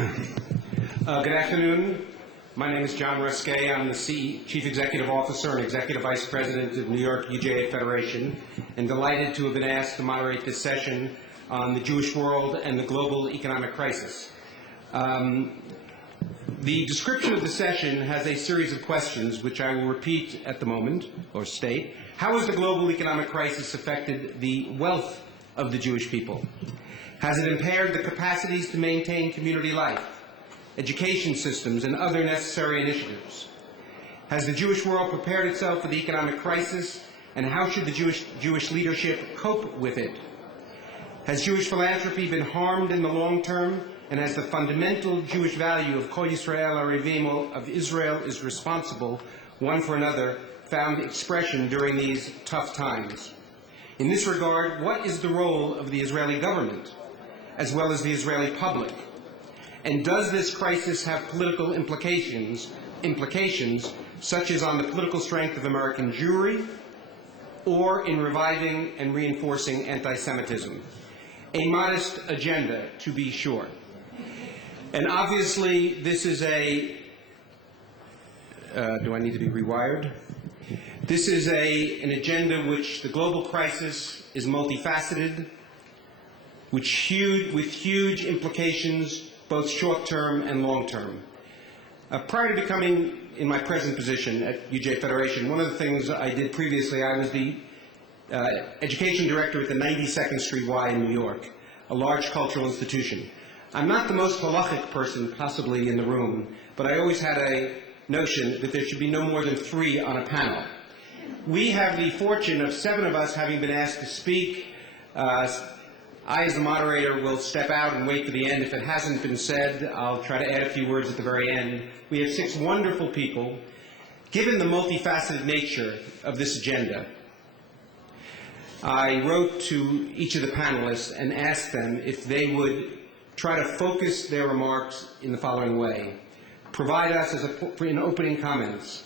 Good afternoon. My name is John Ruskay. I'm the Chief Executive Officer and Executive Vice President of New York UJA Federation, and delighted to have been asked to moderate this session on the Jewish world and the global economic crisis. The description of the session has a series of questions, which I will repeat at the moment, or state. How has the global economic crisis affected the wealth of the Jewish people? Has it impaired the capacities to maintain community life, education systems, and other necessary initiatives? Has the Jewish world prepared itself for the economic crisis, and how should the Jewish leadership cope with it? Has Jewish philanthropy been harmed in the long term, and has the fundamental Jewish value of Kol Yisrael Arivim, of Israel is responsible one for another, found expression during these tough times? In this regard, what is the role of the Israeli government, as well as the Israeli public? And does this crisis have political implications such as on the political strength of American Jewry, or in reviving and reinforcing anti-Semitism? A modest agenda, to be sure. And obviously, this is a, do I need to be rewired? This is an agenda which the global crisis is multifaceted, with huge implications, both short-term and long-term. Prior to becoming in my present position at UJ Federation, one of the things I did previously, I was the education director at the 92nd Street Y in New York, a large cultural institution. I'm not the most halachic person possibly in the room, but I always had a notion that there should be no more than 3 on a panel. We have the fortune of 7 of us having been asked to speak. I, as the moderator, will step out and wait for the end. If it hasn't been said, I'll try to add a few words at the very end. We have 6 wonderful people. Given the multifaceted nature of this agenda, I wrote to each of the panelists and asked them if they would try to focus their remarks in the following way. Provide us, in opening comments,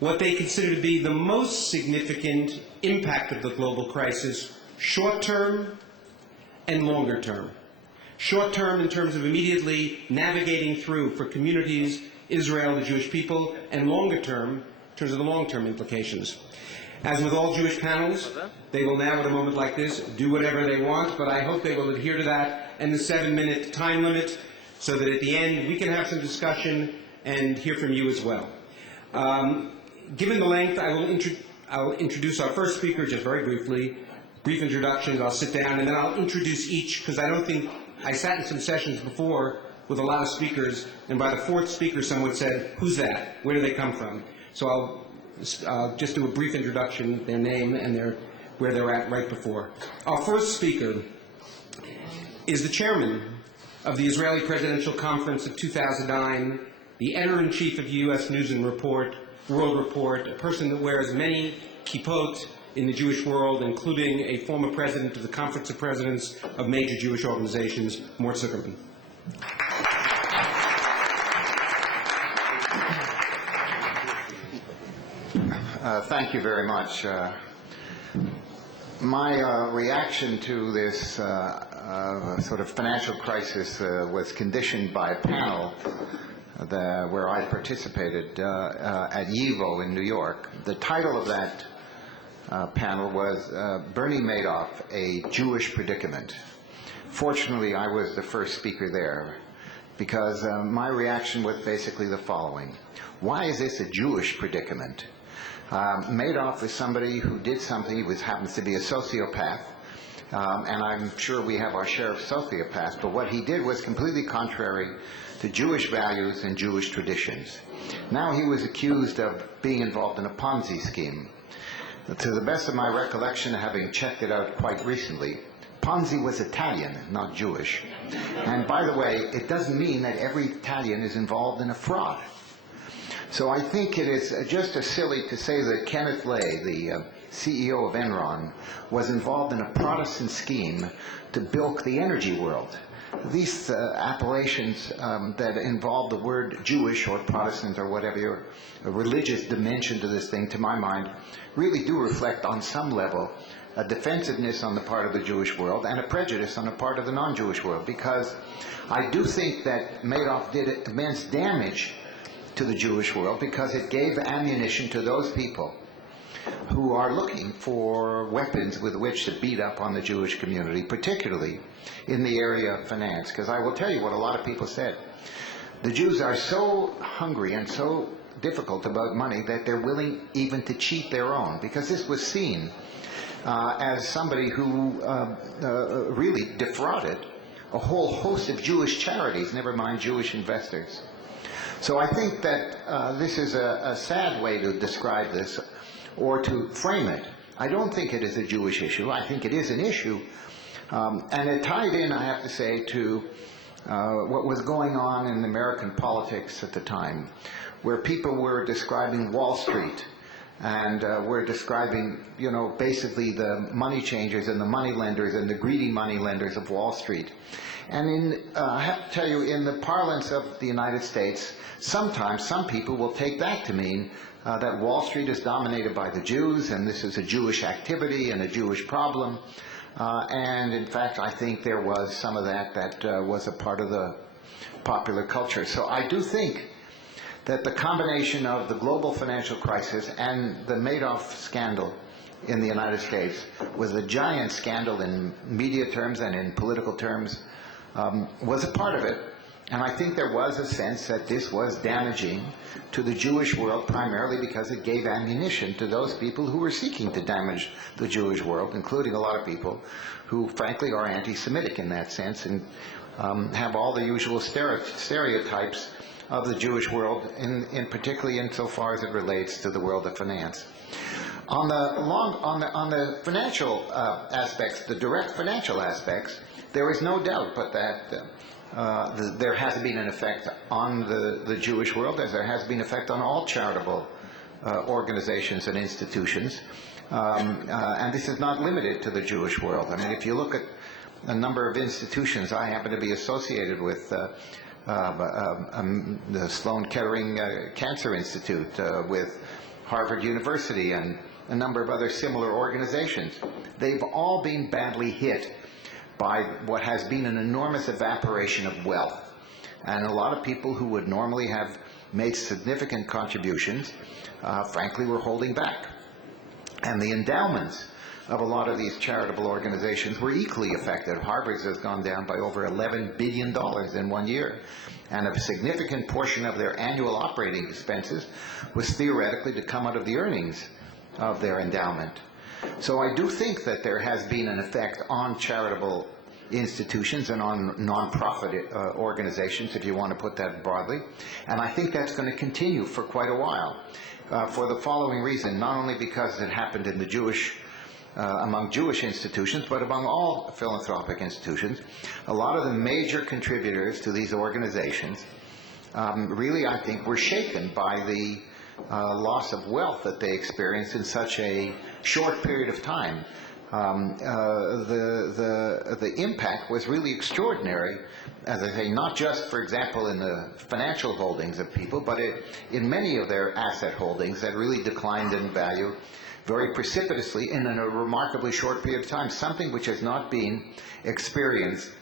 what they consider to be the most significant impact of the global crisis, short-term and longer term. Short-term in terms of immediately navigating through for communities, Israel, the Jewish people, and longer term in terms of the long-term implications. As with all Jewish panels, they will now, at a moment like this, do whatever they want, but I hope they will adhere to that and the 7-minute time limit so that at the end we can have some discussion and hear from you as well. Given the length, I'll introduce our first speaker just very briefly, brief introductions, I'll sit down, and then I'll introduce each, because I don't think, I sat in some sessions before with a lot of speakers, and by the 4th speaker someone said, who's that? Where do they come from? So I'll just do a brief introduction, their name and where they're at right before. Our first speaker is the chairman of the Israeli Presidential Conference of 2009, the editor-in-chief of U.S. News and World Report, a person that wears many kippot in the Jewish world, including a former president of the Conference of Presidents of major Jewish organizations, Mort Zuckerman. Thank you very much. My reaction to this sort of financial crisis was conditioned by a panel where I participated at YIVO in New York. The title of that panel was Bernie Madoff, a Jewish Predicament. Fortunately, I was the first speaker there because my reaction was basically the following. Why is this a Jewish predicament? Madoff is somebody who did something. He happens to be a sociopath, and I'm sure we have our share of sociopaths, but what he did was completely contrary to Jewish values and Jewish traditions. Now he was accused of being involved in a Ponzi scheme. To the best of my recollection, having checked it out quite recently, Ponzi was Italian, not Jewish. And by the way, it doesn't mean that every Italian is involved in a fraud. So I think it is just as silly to say that Kenneth Lay, the CEO of Enron, was involved in a Protestant scheme to bilk the energy world. These appellations that involve the word Jewish or Protestant or whatever religious dimension to this thing, to my mind, really do reflect on some level a defensiveness on the part of the Jewish world and a prejudice on the part of the non-Jewish world, because I do think that Madoff did immense damage to the Jewish world because it gave ammunition to those people who are looking for weapons with which to beat up on the Jewish community, particularly in the area of finance. Because I will tell you what a lot of people said. The Jews are so hungry and so difficult about money that they're willing even to cheat their own, because this was seen as somebody who really defrauded a whole host of Jewish charities, never mind Jewish investors. So I think that this is a sad way to describe this or to frame it. I don't think it is a Jewish issue. I think it is an issue. And it tied in, I have to say, to what was going on in American politics at the time, where people were describing Wall Street and were describing, basically the money changers and the money lenders and the greedy money lenders of Wall Street. And I have to tell you, in the parlance of the United States, sometimes some people will take that to mean that Wall Street is dominated by the Jews, and this is a Jewish activity and a Jewish problem. And in fact, I think there was some of that was a part of the popular culture. So I do think that the combination of the global financial crisis and the Madoff scandal in the United States was a giant scandal in media terms and in political terms, was a part of it. And I think there was a sense that this was damaging to the Jewish world, primarily because it gave ammunition to those people who were seeking to damage the Jewish world, including a lot of people who, frankly, are anti-Semitic in that sense and have all the usual stereotypes of the Jewish world, in particularly insofar as it relates to the world of finance. On the financial aspects, the direct financial aspects, there is no doubt but that there has been an effect on the Jewish world, as there has been an effect on all charitable organizations and institutions. And this is not limited to the Jewish world. I mean, if you look at a number of institutions, I happen to be associated with the Sloan Kettering Cancer Institute, with Harvard University, and a number of other similar organizations. They've all been badly hit by what has been an enormous evaporation of wealth. And a lot of people who would normally have made significant contributions, frankly, were holding back. And the endowments of a lot of these charitable organizations were equally affected. Harvard's has gone down by over $11 billion in 1 year. And a significant portion of their annual operating expenses was theoretically to come out of the earnings of their endowment. So I do think that there has been an effect on charitable institutions and on nonprofit organizations, if you want to put that broadly. And I think that's going to continue for quite a while, for the following reason: not only because it happened in the among Jewish institutions, but among all philanthropic institutions. A lot of the major contributors to these organizations really, I think, were shaken by the loss of wealth that they experienced in such a short period of time. The impact was really extraordinary, as I say, not just, for example, in the financial holdings of people, but in many of their asset holdings that really declined in value very precipitously in a remarkably short period of time, something which has not been experienced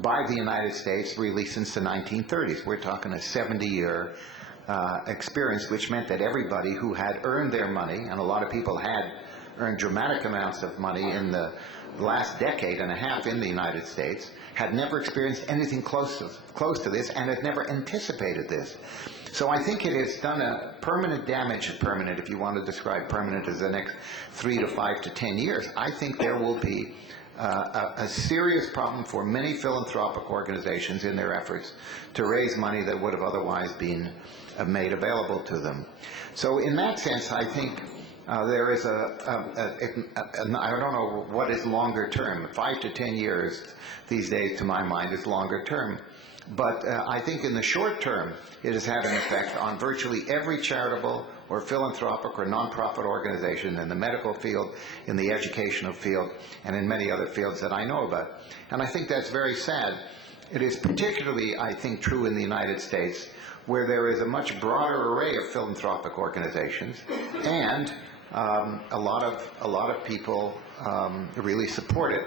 by the United States really since the 1930s. We're talking a 70-year experience, which meant that everybody who had earned their money, and a lot of people had earned dramatic amounts of money in the last decade and a half in the United States, had never experienced anything close to this, and had never anticipated this. So I think it has done a permanent damage, permanent if you want to describe permanent as the next 3 to 5 to 10 years. I think there will be a serious problem for many philanthropic organizations in their efforts to raise money that would have otherwise been made available to them. So in that sense, I think there is I don't know what is longer term. 5 to 10 years these days, to my mind, is longer term. But I think in the short term, it has had an effect on virtually every charitable or philanthropic or nonprofit organization in the medical field, in the educational field, and in many other fields that I know about. And I think that's very sad. It is particularly, I think, true in the United States, where there is a much broader array of philanthropic organizations, and a lot of people really support it.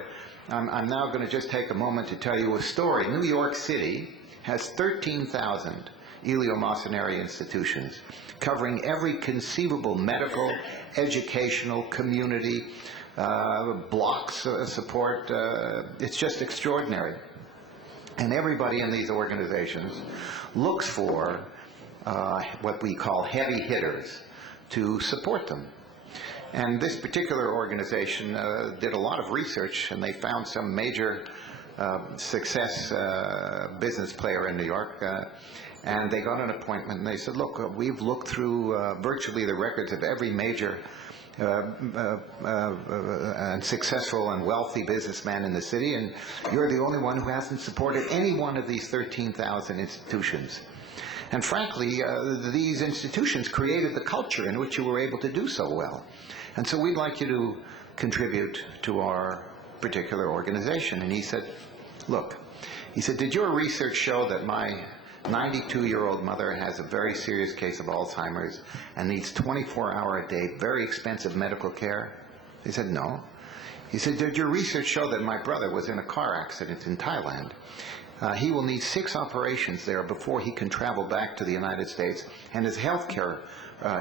I'm now going to just take a moment to tell you a story. New York City has 13,000 eleemosynary institutions covering every conceivable medical, educational, community, blocks support. It's just extraordinary. And everybody in these organizations looks for what we call heavy hitters to support them. And this particular organization did a lot of research, and they found some major success business player in New York, and they got an appointment, and they said, look, we've looked through virtually the records of every major and successful and wealthy businessman in the city, and you're the only one who hasn't supported any one of these 13,000 institutions. And frankly, these institutions created the culture in which you were able to do so well. And so we'd like you to contribute to our particular organization. And he said, look, he said, did your research show that my 92-year-old mother has a very serious case of Alzheimer's and needs 24-hour-a-day, very expensive medical care? He said, no. He said, did your research show that my brother was in a car accident in Thailand? He will need 6 operations there before he can travel back to the United States, and his health care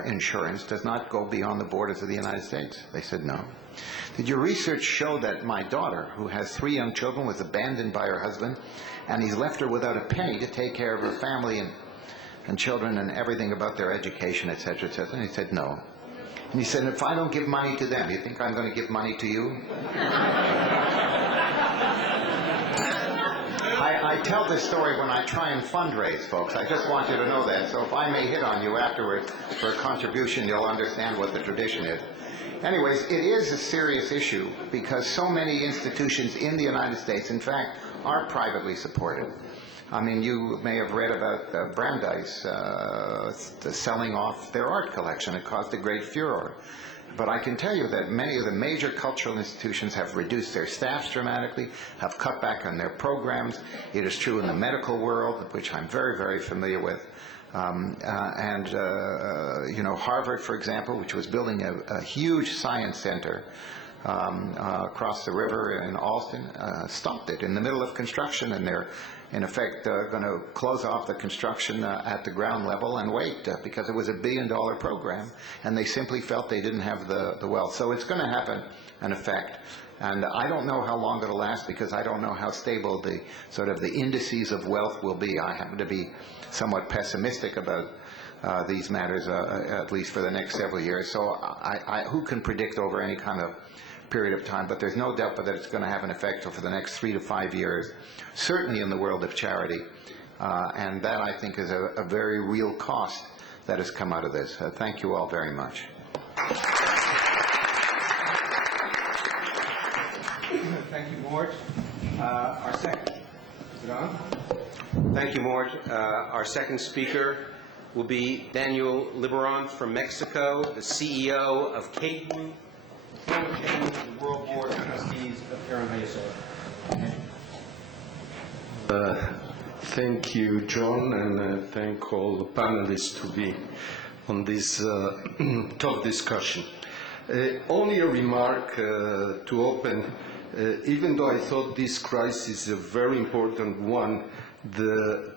insurance does not go beyond the borders of the United States. They said, no. Did your research show that my daughter, who has 3 young children, was abandoned by her husband, and he's left her without a penny to take care of her family and children and everything about their education, et cetera, et cetera? And he said, no. And he said, if I don't give money to them, you think I'm going to give money to you? I tell this story when I try and fundraise, folks. I just want you to know that. So if I may hit on you afterwards for a contribution, you'll understand what the tradition is. Anyways, it is a serious issue because so many institutions in the United States, in fact, are privately supported. I mean, you may have read about Brandeis selling off their art collection. It caused a great furor. But I can tell you that many of the major cultural institutions have reduced their staffs dramatically, have cut back on their programs. It is true in the medical world, which I'm very, very familiar with. You know, Harvard, for example, which was building a huge science center across the river in Alston, stopped it in the middle of construction, and they're in effect going to close off the construction at the ground level and wait because it was $1 billion program, and they simply felt they didn't have the wealth. So it's going to have an effect. And I don't know how long it'll last because I don't know how stable the sort of the indices of wealth will be. I happen to be somewhat pessimistic about these matters, at least for the next several years. So who can predict over any kind of period of time? But there's no doubt that it's going to have an effect for the next 3 to 5 years, certainly in the world of charity. And that, I think, is a very real cost that has come out of this. Thank you all very much. Thank you, Mort. Our second, is it on? Thank you, Mort. Our second speaker will be Daniel Liberon from Mexico, the CEO of KBU, the World Board of Trustees of Aaron Hayesova. Thank you, John, and thank all the panelists to be on this talk discussion. Only a remark to open. Even though I thought this crisis is a very important one,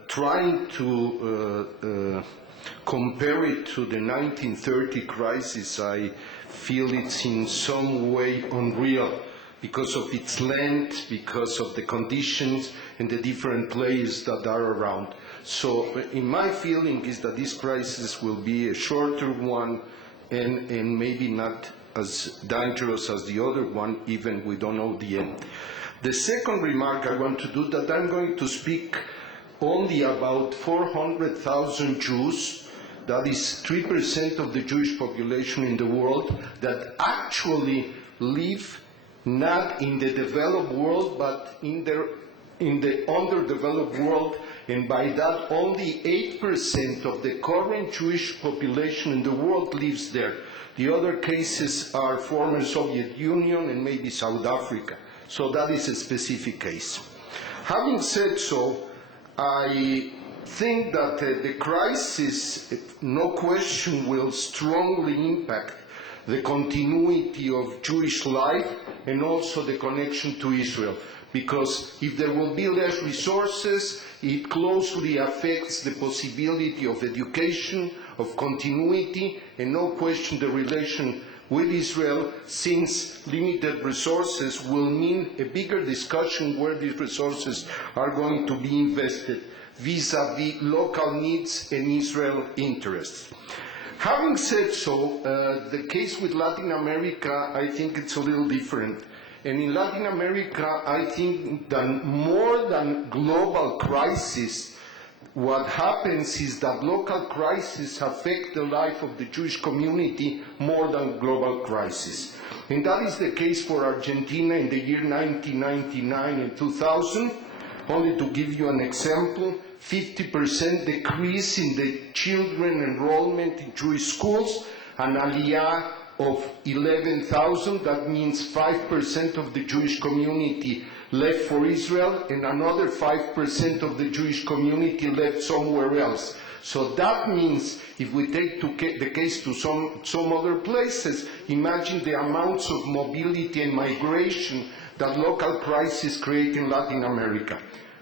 trying to compare it to the 1930 crisis, I feel it's in some way unreal because of its length, because of the conditions and the different players that are around. So in my feeling is that this crisis will be a shorter one and maybe not as dangerous as the other one, even we don't know the end. The second remark I want to do that I'm going to speak only about 400,000 Jews, that is 3% of the Jewish population in the world, that actually live not in the developed world, but in the underdeveloped world, and by that only 8% of the current Jewish population in the world lives there. The other cases are former Soviet Union and maybe South Africa. So that is a specific case. Having said so, I think that the crisis, no question, will strongly impact the continuity of Jewish life and also the connection to Israel. Because if there will be less resources, it closely affects the possibility of education, of continuity, and no question the relation with Israel, since limited resources will mean a bigger discussion where these resources are going to be invested vis-à-vis local needs and Israel interests. Having said so, the case with Latin America, I think it's a little different. And in Latin America, I think that more than global crisis, what happens is that local crises affect the life of the Jewish community more than global crisis. And that is the case for Argentina in the year 1999 and 2000. Only to give you an example, 50% decrease in the children enrollment in Jewish schools, an aliyah of 11,000, that means 5% of the Jewish community left for Israel, and another 5% of the Jewish community left somewhere else. So that means, if we take the case to some other places, imagine the amounts of mobility and migration that local crises create in Latin America.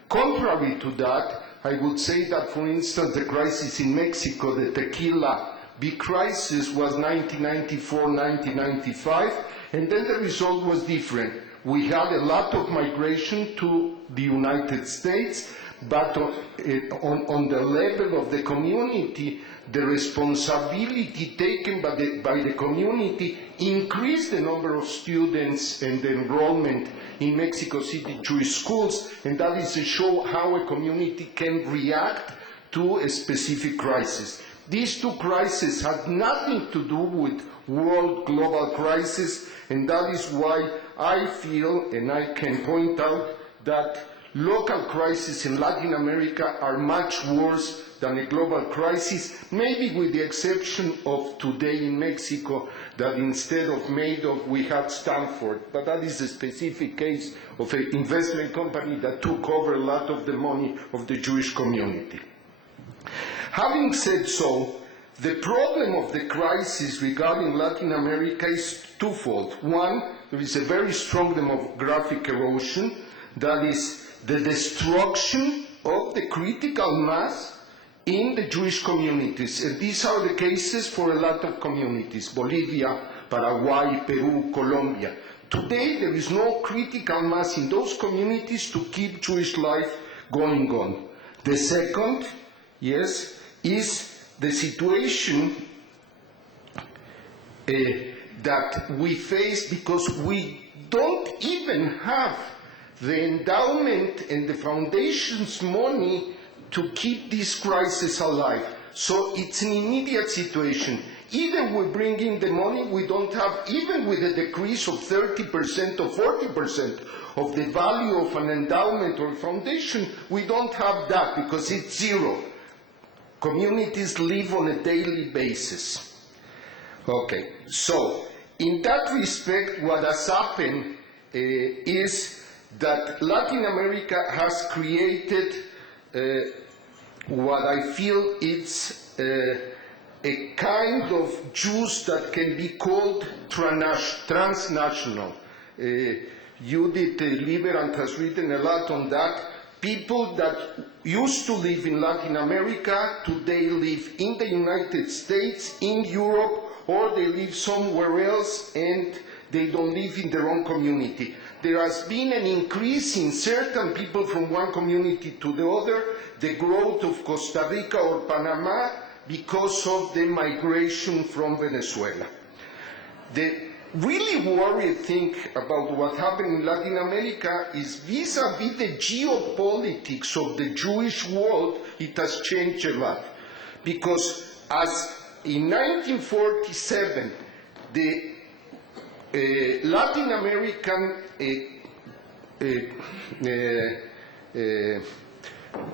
Contrary to that, I would say that, for instance, the crisis in Mexico, the tequila big crisis, was 1994-1995, and then the result was different. We had a lot of migration to the United States, but on the level of the community, the responsibility taken by the community increased the number of students and the enrollment in Mexico City Jewish schools, and that is to show how a community can react to a specific crisis. These two crises had nothing to do with world global crisis, and that is why I feel, and I can point out, that local crises in Latin America are much worse than a global crisis, maybe with the exception of today in Mexico, that instead of Madoff we have Stanford, but that is a specific case of an investment company that took over a lot of the money of the Jewish community. Having said so, the problem of the crisis regarding Latin America is twofold. One, there is a very strong demographic erosion, that is the destruction of the critical mass in the Jewish communities. And these are the cases for a lot of communities: Bolivia, Paraguay, Peru, Colombia. Today, there is no critical mass in those communities to keep Jewish life going on. The second, yes, is the situation that we face because we don't even have the endowment and the foundation's money to keep this crisis alive. So it's an immediate situation. Either we bring in the money, we don't have, even with a decrease of 30% or 40% of the value of an endowment or foundation, we don't have that because it's zero. Communities live on a daily basis. Okay, so in that respect, what has happened is that Latin America has created what I feel is a kind of Jews that can be called transnational. Judith Lieberand has written a lot on that. People that used to live in Latin America, today live in the United States, in Europe, or they live somewhere else and they don't live in their own community. There has been an increase in certain people from one community to the other, the growth of Costa Rica or Panama because of the migration from Venezuela. The really worrying thing about what happened in Latin America is vis-à-vis the geopolitics of the Jewish world, it has changed a lot. Because as in 1947, the Latin American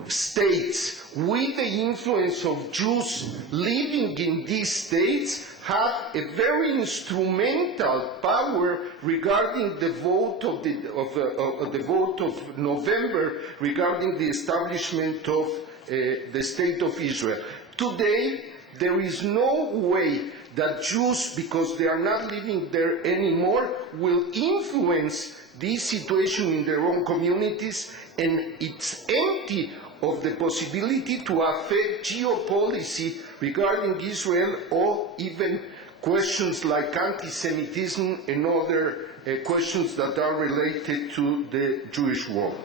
states with the influence of Jews living in these states had a very instrumental power regarding the vote of the vote of November regarding the establishment of the State of Israel. Today, there is no way that Jews, because they are not living there anymore, will influence this situation in their own communities, and it's empty of the possibility to affect geopolicy regarding Israel or even questions like anti-Semitism and other questions that are related to the Jewish world.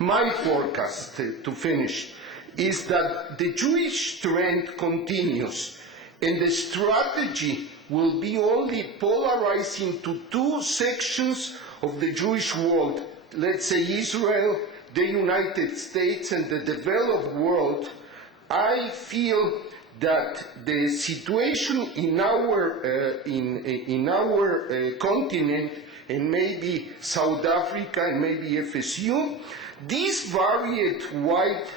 My forecast, to finish, is that the Jewish trend continues, and the strategy will be only polarized into two sections of the Jewish world, let's say Israel, the United States, and the developed world. I feel that the situation in our continent, and maybe South Africa and maybe FSU, this varied wide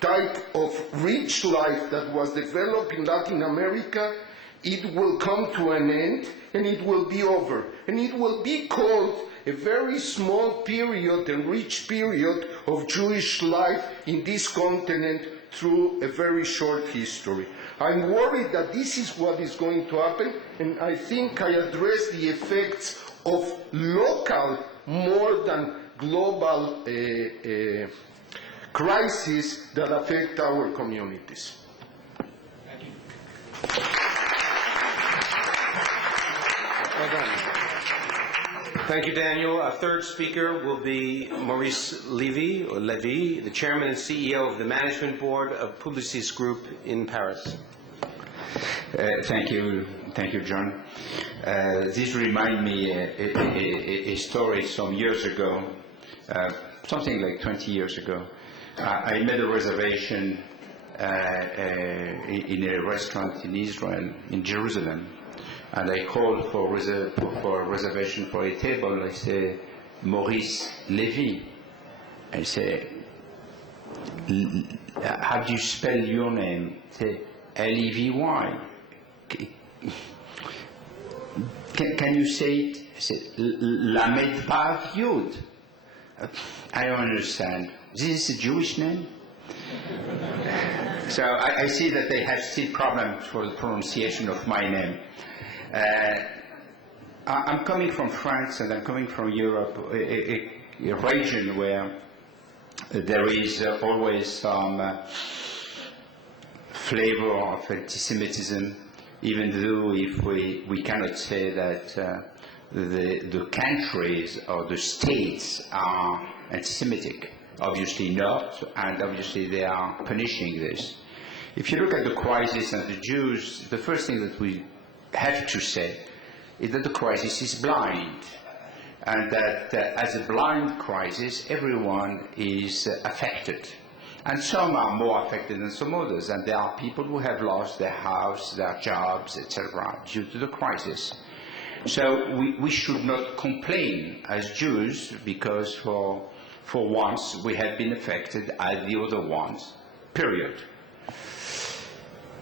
type of rich life that was developed in Latin America, it will come to an end and it will be over. And it will be called a very small period, a rich period of Jewish life in this continent through a very short history. I'm worried that this is what is going to happen, and I think I addressed the effects of local more than global crises that affect our communities. Well done. Thank you, Daniel. Our third speaker will be Maurice Levy, the chairman and CEO of the management board of Publicis Group in Paris. Thank you, John. This reminds me a story some years ago, something like 20 years ago. I made a reservation in a restaurant in Israel, in Jerusalem, and I called for a reservation for a table. I say, Maurice Levy. I say, how do you spell your name? I say, L-E-V-Y. Can you say it? I said, Lamed Vav Yud. I don't understand. This is a Jewish name? So I see that they have still problems for the pronunciation of my name. I'm coming from France and I'm coming from Europe, a region where there is always some flavor of anti-Semitism, even though if we cannot say that the countries or the states are anti-Semitic. Obviously not, and obviously they are punishing this. If you look at the crisis and the Jews, the first thing that we have to say is that the crisis is blind, and that as a blind crisis, everyone is affected. And some are more affected than some others, and there are people who have lost their house, their jobs, etc., due to the crisis. So we should not complain as Jews, because for once we have been affected as the other ones, period.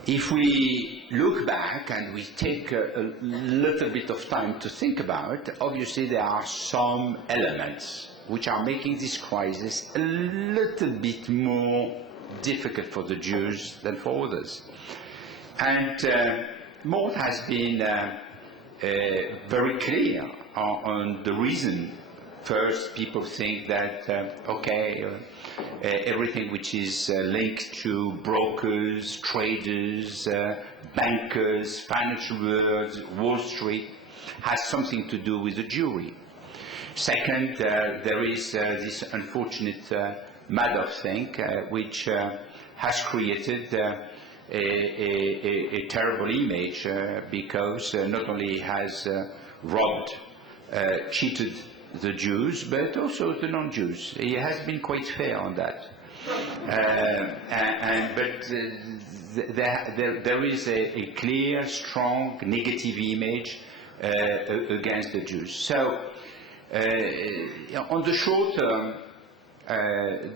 If we look back and we take a little bit of time to think about it, obviously there are some elements which are making this crisis a little bit more difficult for the Jews than for others. And Maud has been very clear on the reason. First, people think that, everything which is linked to brokers, traders, bankers, financial world, Wall Street, has something to do with the Jewry. Second, there is this unfortunate Madoff thing, which has created a terrible image, because not only has robbed, cheated the Jews, but also the non-Jews. He has been quite fair on that. But there is a clear, strong, negative image against the Jews. So, on the short term,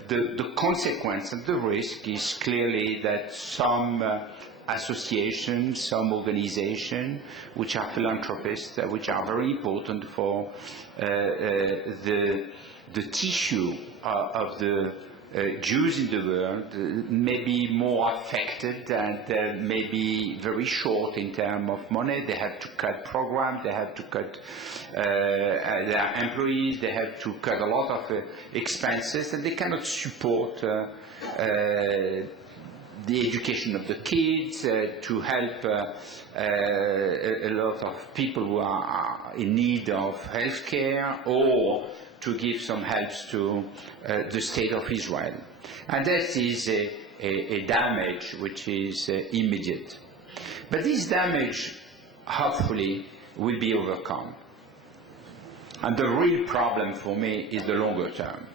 the consequence and the risk is clearly that some associations, some organizations, which are philanthropists, which are very important for the tissue of the Jews in the world may be more affected and may be very short in terms of money. They have to cut programs, they have to cut their employees, they have to cut a lot of expenses, and they cannot support the education of the kids, to help a lot of people who are in need of health care, or to give some help to the state of Israel. And that is a damage which is immediate. But this damage, hopefully, will be overcome. And the real problem for me is the longer term.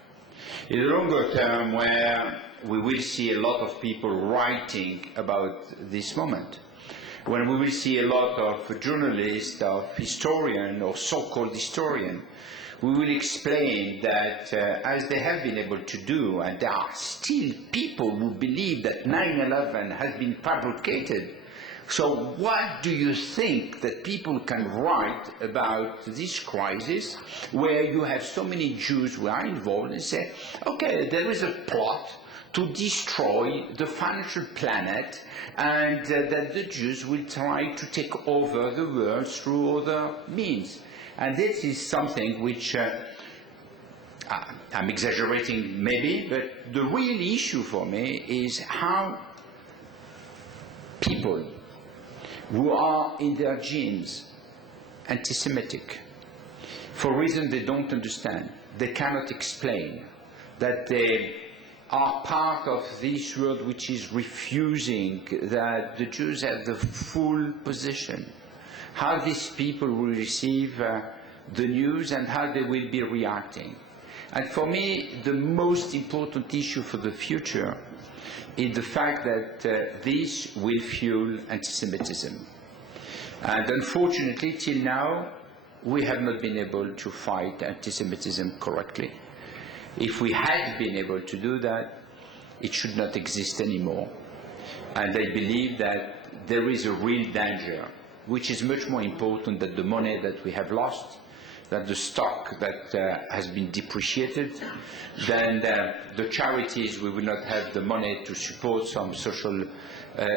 In the longer term, where we will see a lot of people writing about this moment, when we will see a lot of journalists, of historians, or so-called historians, we will explain that, as they have been able to do, and there are still people who believe that 9/11 has been fabricated. So what do you think that people can write about this crisis, where you have so many Jews who are involved, and say, okay, there is a plot to destroy the financial planet, and that the Jews will try to take over the world through other means. And this is something which, I'm exaggerating maybe, but the real issue for me is how people who are in their genes anti-Semitic, for reasons they don't understand, they cannot explain, that they are part of this world which is refusing that the Jews have the full position, how these people will receive the news and how they will be reacting. And for me, the most important issue for the future is the fact that this will fuel anti-Semitism. And unfortunately, till now, we have not been able to fight anti-Semitism correctly. If we had been able to do that, it should not exist anymore. And I believe that there is a real danger, which is much more important than the money that we have lost, than the stock that has been depreciated, than the charities, we will not have the money to support some social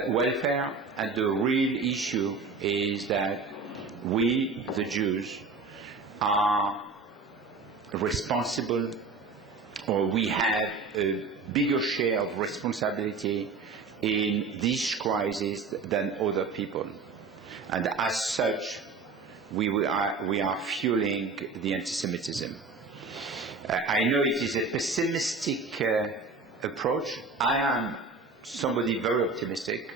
welfare. And the real issue is that we, the Jews, are responsible, or we have a bigger share of responsibility in this crisis than other people. And as such, we are fueling the anti-Semitism. I know it is a pessimistic approach. I am somebody very optimistic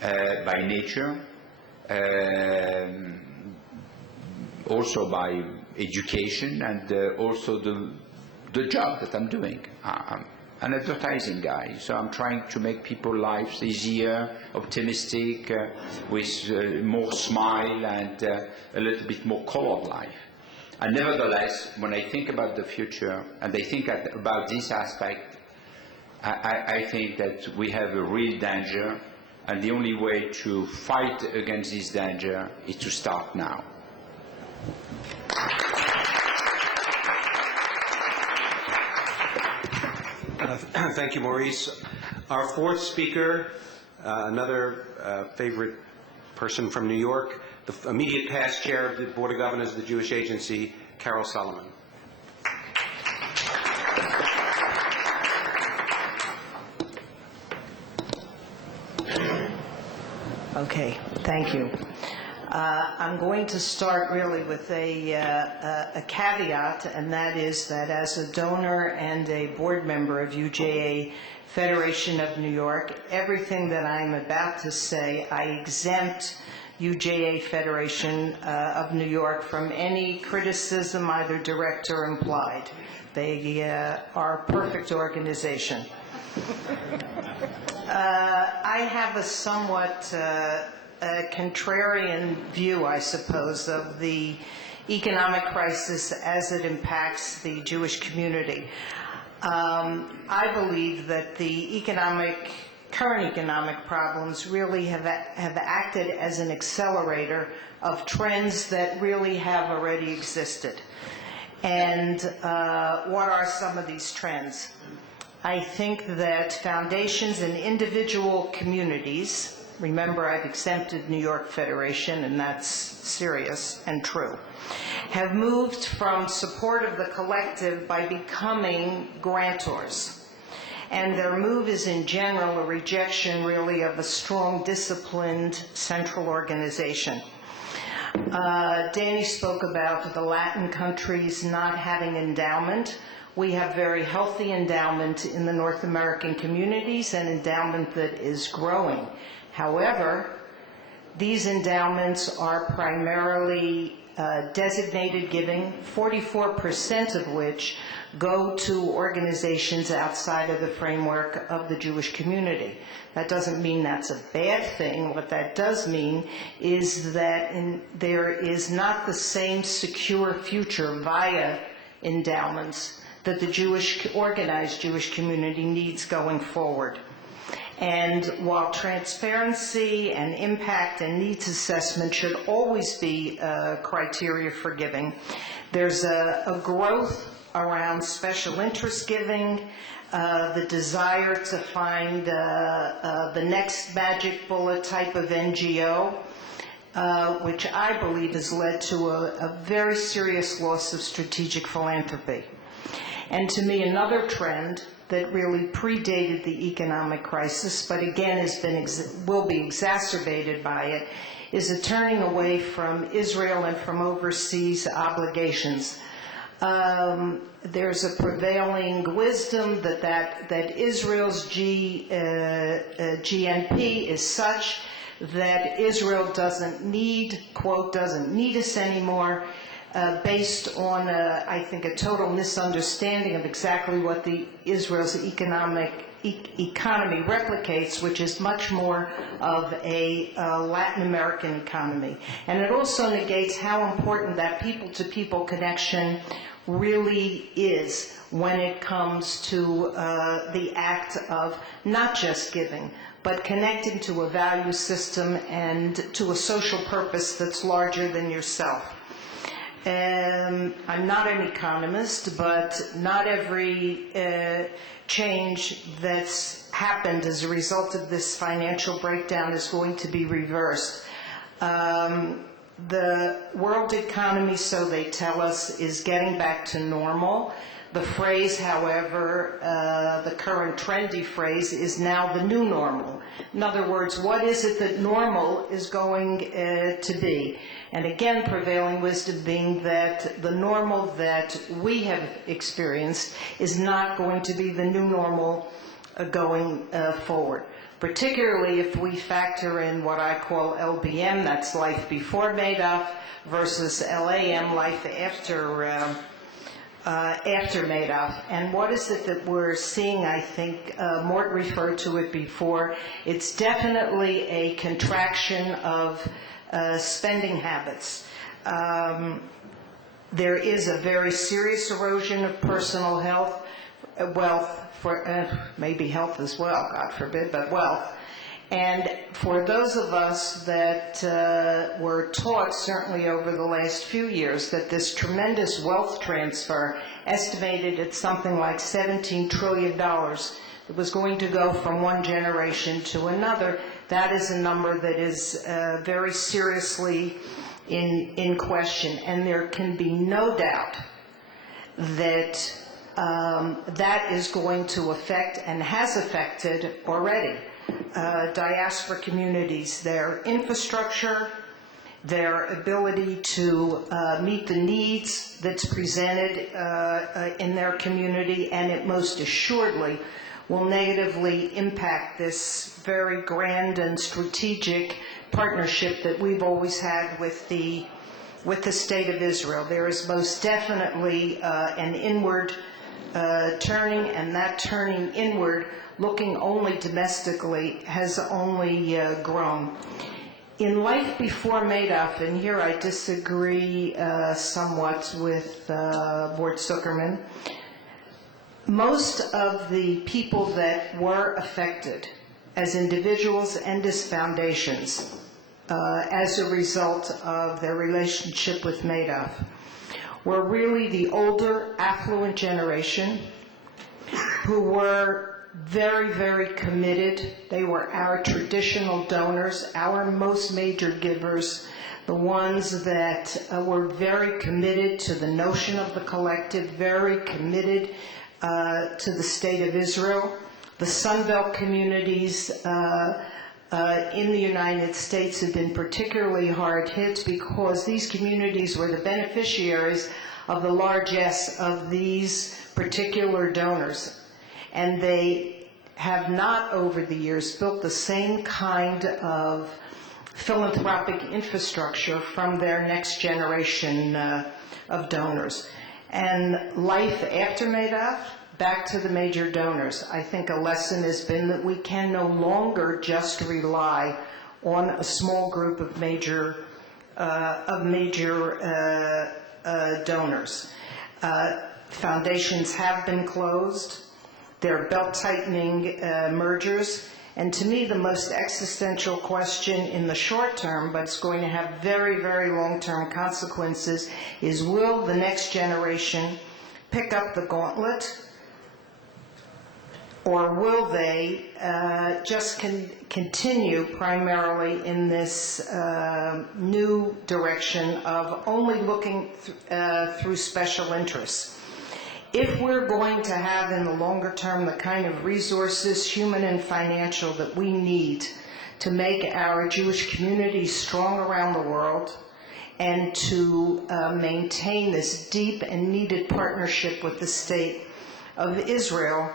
by nature, also by education, and also the job that I'm doing. I'm an advertising guy, so I'm trying to make people's lives easier, optimistic, with more smile and a little bit more colored life. And nevertheless, when I think about the future and I think about this aspect, I think that we have a real danger, and the only way to fight against this danger is to start now. Thank you, Maurice. Our fourth speaker, another favorite person from New York, the immediate past chair of the Board of Governors of the Jewish Agency, Carol Solomon. Okay, thank you. I'm going to start really with a caveat, and that is that as a donor and a board member of UJA Federation of New York, everything that I'm about to say, I exempt UJA Federation of New York from any criticism, either direct or implied. They are a perfect organization. I have a somewhat contrarian view, I suppose, of the economic crisis as it impacts the Jewish community. I believe that the current economic problems really have acted as an accelerator of trends that really have already existed. And what are some of these trends? I think that foundations and individual communities, remember I've exempted New York Federation, and that's serious and true, have moved from support of the collective by becoming grantors. And their move is in general a rejection really of a strong, disciplined central organization. Danny spoke about the Latin countries not having endowment. We have very healthy endowment in the North American communities, and endowment that is growing. However, these endowments are primarily designated giving, 44% of which go to organizations outside of the framework of the Jewish community. That doesn't mean that's a bad thing. What that does mean is that there is not the same secure future via endowments that the organized Jewish community needs going forward. And while transparency and impact and needs assessment should always be criteria for giving, there's a growth around special interest giving, the desire to find the next magic bullet type of NGO, which I believe has led to a very serious loss of strategic philanthropy. And to me, another trend that really predated the economic crisis, but again will be exacerbated by it, is a turning away from Israel and from overseas obligations. There's a prevailing wisdom that Israel's GNP is such that Israel doesn't need, quote, doesn't need us anymore, based on, I think, a total misunderstanding of exactly what Israel's economy replicates, which is much more of a Latin American economy. And it also negates how important that people-to-people connection really is when it comes to the act of not just giving, but connecting to a value system and to a social purpose that's larger than yourself. I'm not an economist, but not every change that's happened as a result of this financial breakdown is going to be reversed. The world economy, so they tell us, is getting back to normal. The phrase, however, the current trendy phrase, is now the new normal. In other words, what is it that normal is going to be? And again, prevailing wisdom being that the normal that we have experienced is not going to be the new normal going forward. Particularly if we factor in what I call LBM, that's life before Madoff, versus LAM, life after Madoff. And what is it that we're seeing? I think Mort referred to it before. It's definitely a contraction of spending habits. There is a very serious erosion of personal health, wealth, maybe health as well, God forbid, but wealth. And for those of us that were taught, certainly over the last few years, that this tremendous wealth transfer, estimated at something like $17 trillion, that was going to go from one generation to another, that is a number that is very seriously in question. And there can be no doubt that that is going to affect, and has affected already, diaspora communities, their infrastructure, their ability to meet the needs that's presented in their community, and it most assuredly will negatively impact this very grand and strategic partnership that we've always had with the State of Israel. There is most definitely an inward turning, and that turning inward, looking only domestically, has only grown. In life before Madoff, and here I disagree somewhat with Board Zuckerman, most of the people that were affected as individuals and as foundations as a result of their relationship with Madoff were really the older, affluent generation, who were very, very committed. They were our traditional donors, our most major givers, the ones that were very committed to the notion of the collective, very committed to the state of Israel. The Sun Belt communities in the United States have been particularly hard hit because these communities were the beneficiaries of the largesse of these particular donors. And they have not over the years built the same kind of philanthropic infrastructure from their next generation of donors. And life after Madoff, back to the major donors. I think a lesson has been that we can no longer just rely on a small group of major donors. Foundations have been closed. There are belt-tightening mergers. And to me, the most existential question in the short term, but it's going to have very, very long-term consequences, is will the next generation pick up the gauntlet, or will they just continue primarily in this new direction of only looking through special interests? If we're going to have in the longer term the kind of resources, human and financial, that we need to make our Jewish community strong around the world and to maintain this deep and needed partnership with the state of Israel,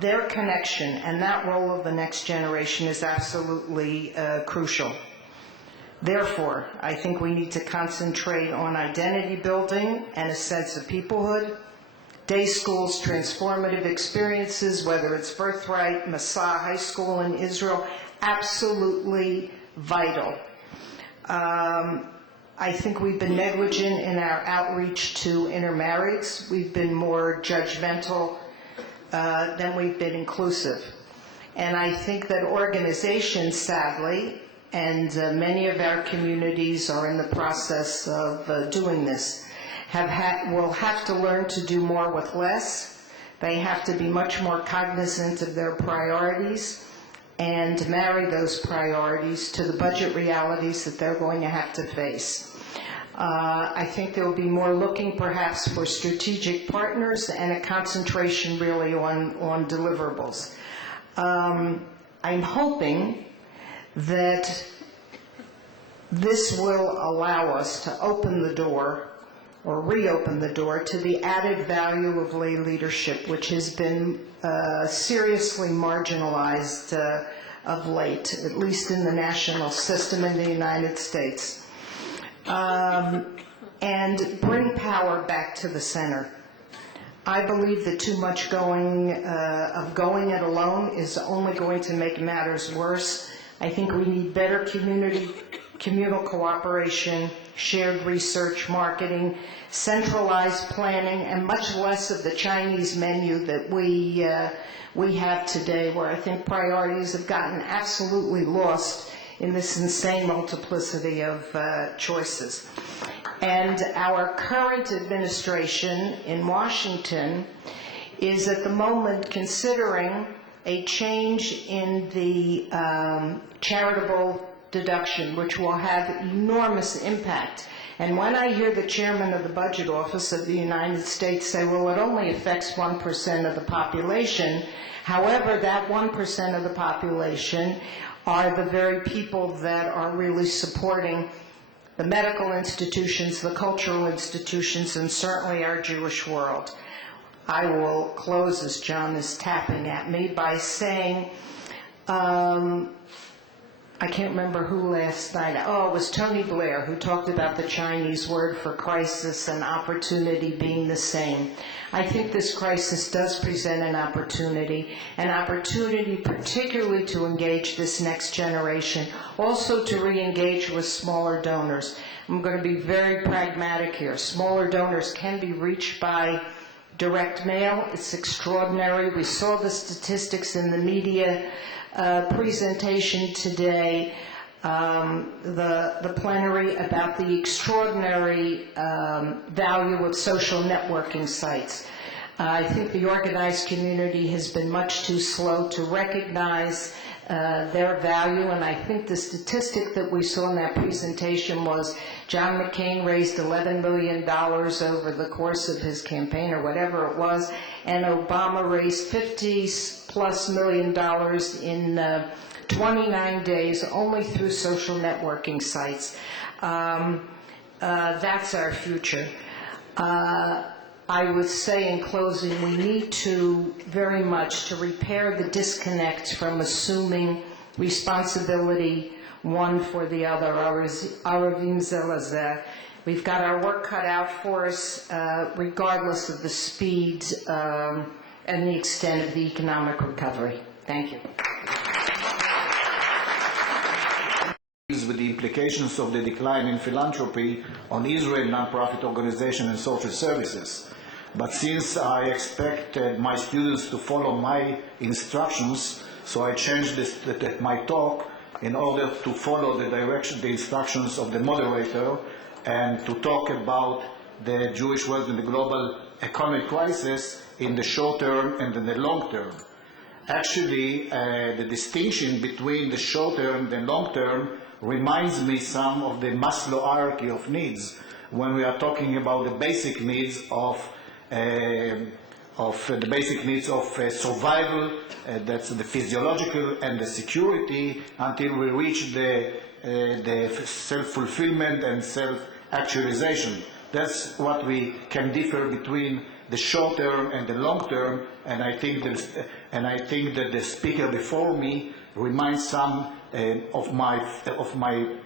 their connection and that role of the next generation is absolutely crucial. Therefore, I think we need to concentrate on identity building and a sense of peoplehood, day schools, transformative experiences, whether it's Birthright, Massa High School in Israel, absolutely vital. I think we've been negligent in our outreach to intermarrieds. We've been more judgmental than we've been inclusive. And I think that organizations, sadly, and many of our communities are in the process of doing this, will have to learn to do more with less. They have to be much more cognizant of their priorities and marry those priorities to the budget realities that they're going to have to face. I think there will be more looking perhaps for strategic partners and a concentration really on deliverables. I'm hoping that this will allow us to open the door or reopen the door to the added value of lay leadership, which has been seriously marginalized of late, at least in the national system in the United States. And bring power back to the center. I believe that too much going it alone is only going to make matters worse. I think we need better communal cooperation, shared research, marketing, centralized planning, and much less of the Chinese menu that we have today, where I think priorities have gotten absolutely lost in this insane multiplicity of choices. And our current administration in Washington is at the moment considering a change in the charitable deduction, which will have enormous impact. And when I hear the chairman of the Budget Office of the United States say, well, it only affects 1% of the population, however, that 1% of the population are the very people that are really supporting the medical institutions, the cultural institutions, and certainly our Jewish world. I will close as John is tapping at me by saying, I can't remember who last night, it was Tony Blair who talked about the Chinese word for crisis and opportunity being the same. I think this crisis does present an opportunity particularly to engage this next generation, also to re-engage with smaller donors. I'm going to be very pragmatic here. Smaller donors can be reached by direct mail. It's extraordinary. We saw the statistics in the media presentation today, the plenary, about the extraordinary value of social networking sites. I think the organized community has been much too slow to recognize their value, and I think the statistic that we saw in that presentation was John McCain raised $11 million over the course of his campaign, or whatever it was, and Obama raised $50+ million in 29 days only through social networking sites. That's our future. I would say in closing, we need to very much to repair the disconnect from assuming responsibility one for the other. We've got our work cut out for us, regardless of the speed and the extent of the economic recovery. Thank you. With the implications of the decline in philanthropy on Israel nonprofit organizations and social services. But since I expected my students to follow my instructions, so I changed my talk in order to follow the instructions of the moderator, and to talk about the Jewish world in the global economic crisis in the short term and in the long term. Actually, the distinction between the short term and the long term reminds me some of the Maslow hierarchy of needs when we are talking about the basic needs of survival, that's the physiological and the security, until we reach the self-fulfillment and self-actualization. That's what we can differ between the short term and the long term, and I think that the speaker before me reminds some of my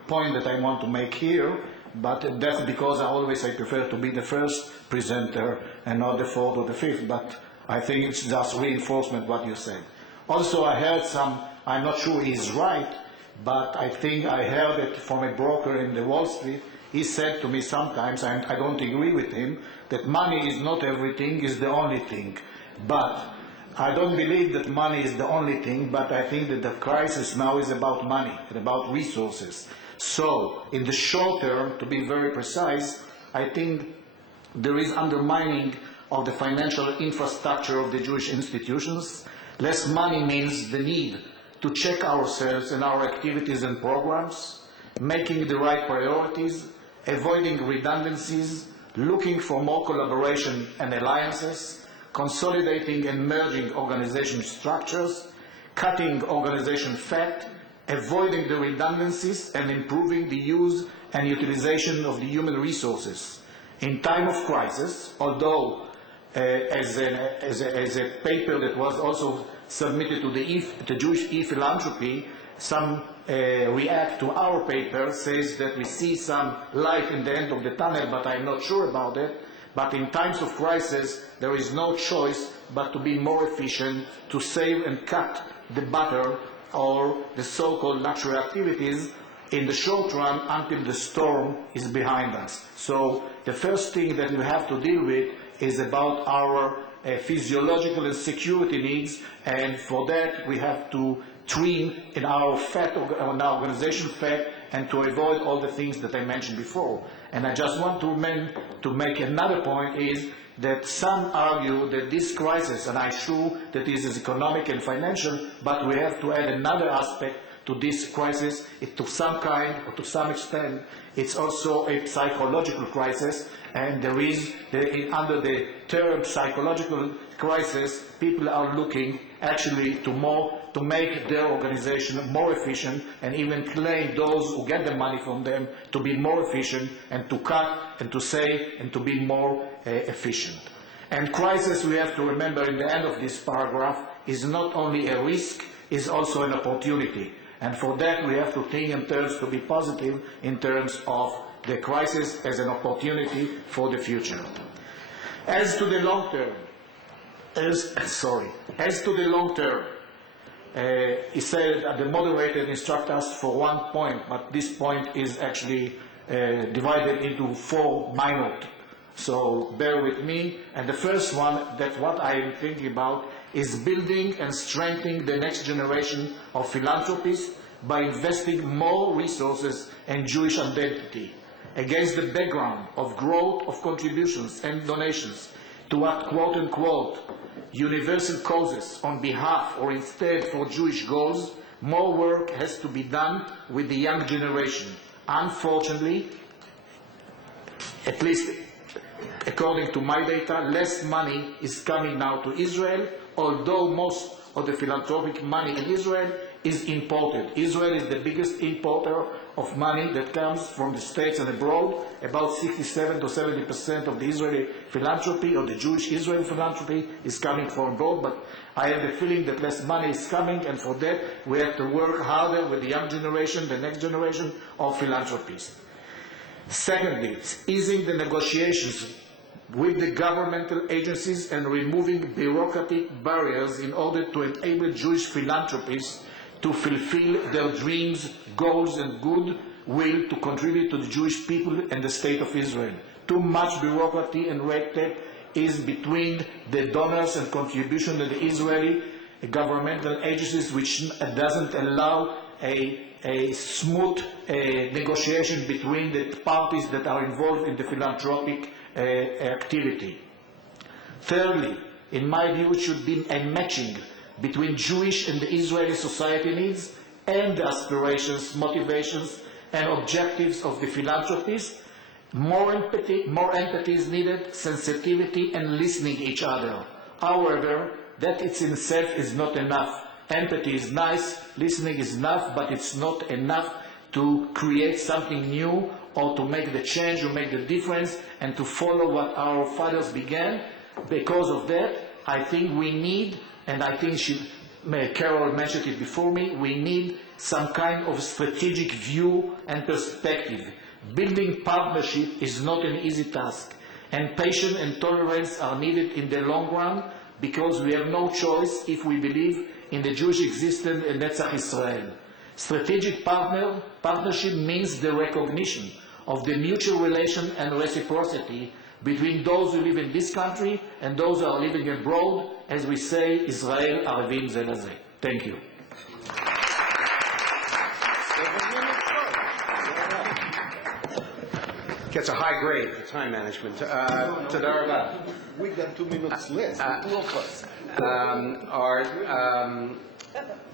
point that I want to make here, but that's because I prefer to be the first presenter and not the fourth or the fifth, but I think it's just reinforcement what you said. Also, I heard I'm not sure he's right, but I think I heard it from a broker in the Wall Street. He said to me sometimes, and I don't agree with him, that money is not everything, is the only thing. But I don't believe that money is the only thing, but I think that the crisis now is about money and about resources. So, in the short term, to be very precise, I think there is undermining of the financial infrastructure of the Jewish institutions. Less money means the need to check ourselves and our activities and programs, making the right priorities, avoiding redundancies, looking for more collaboration and alliances, consolidating and merging organization structures, cutting organization fat, avoiding the redundancies, and improving the use and utilization of the human resources. In time of crisis, although as a paper that was also submitted to the Jewish e-philanthropy, some react to our paper, says that we see some light in the end of the tunnel, but I'm not sure about it. But in times of crisis, there is no choice but to be more efficient, to save and cut the butter or the so-called luxury activities in the short run until the storm is behind us. So the first thing that we have to deal with is about our physiological and security needs, and for that we have to trim in our fat, on our organization fat, and to avoid all the things that I mentioned before. And I just want to make another point is that some argue that this crisis, and I'm sure that this is economic and financial, but we have to add another aspect to this crisis. To some kind, or to some extent, it's also a psychological crisis, and there is, under the term psychological crisis, people are looking actually to make their organization more efficient, and even claim those who get the money from them to be more efficient, and to cut, and to save, and to be more efficient. And crisis, we have to remember in the end of this paragraph, is not only a risk, is also an opportunity. And for that we have to think in terms to be positive in terms of the crisis as an opportunity for the future. As to the long term, he said that the moderator instructed us for one point, but this point is actually divided into 4 minor. So bear with me. And the first one, that what I am thinking about, is building and strengthening the next generation of philanthropists by investing more resources in Jewish identity, against the background of growth of contributions and donations to what quote-unquote universal causes on behalf or instead for Jewish goals, more work has to be done with the young generation. Unfortunately, at least according to my data, less money is coming now to Israel, although most of the philanthropic money in Israel is imported. Israel is the biggest importer of money that comes from the States and abroad. About 67 to 70% of the Israeli philanthropy, or the Jewish Israel philanthropy, is coming from abroad, but I have the feeling that less money is coming, and for that we have to work harder with the young generation, the next generation of philanthropists. Secondly, easing the negotiations with the governmental agencies and removing bureaucratic barriers in order to enable Jewish philanthropists to fulfill their dreams, goals, and goodwill to contribute to the Jewish people and the State of Israel. Too much bureaucracy and red tape is between the donors and contribution to the Israeli governmental agencies, which doesn't allow a smooth negotiation between the parties that are involved in the philanthropic activity. Thirdly, in my view, it should be a matching between Jewish and the Israeli society needs and the aspirations, motivations, and objectives of the philanthropists. More empathy is needed, sensitivity, and listening to each other. However, that in itself is not enough. Empathy is nice, listening is enough, but it's not enough to create something new or to make the change or make the difference and to follow what our fathers began. Because of that, I think we need, and I think Carol mentioned it before me, we need some kind of strategic view and perspective. Building partnership is not an easy task, and patience and tolerance are needed in the long run, because we have no choice if we believe in the Jewish existence in Netzach Israel. Strategic partnership means the recognition of the mutual relation and reciprocity between those who live in this country and those who are living abroad, as we say, Israel Arevim Ze Leze. Thank you. Gets a high grade for time management. Toda rabah. We got 2 minutes less. Real close. Our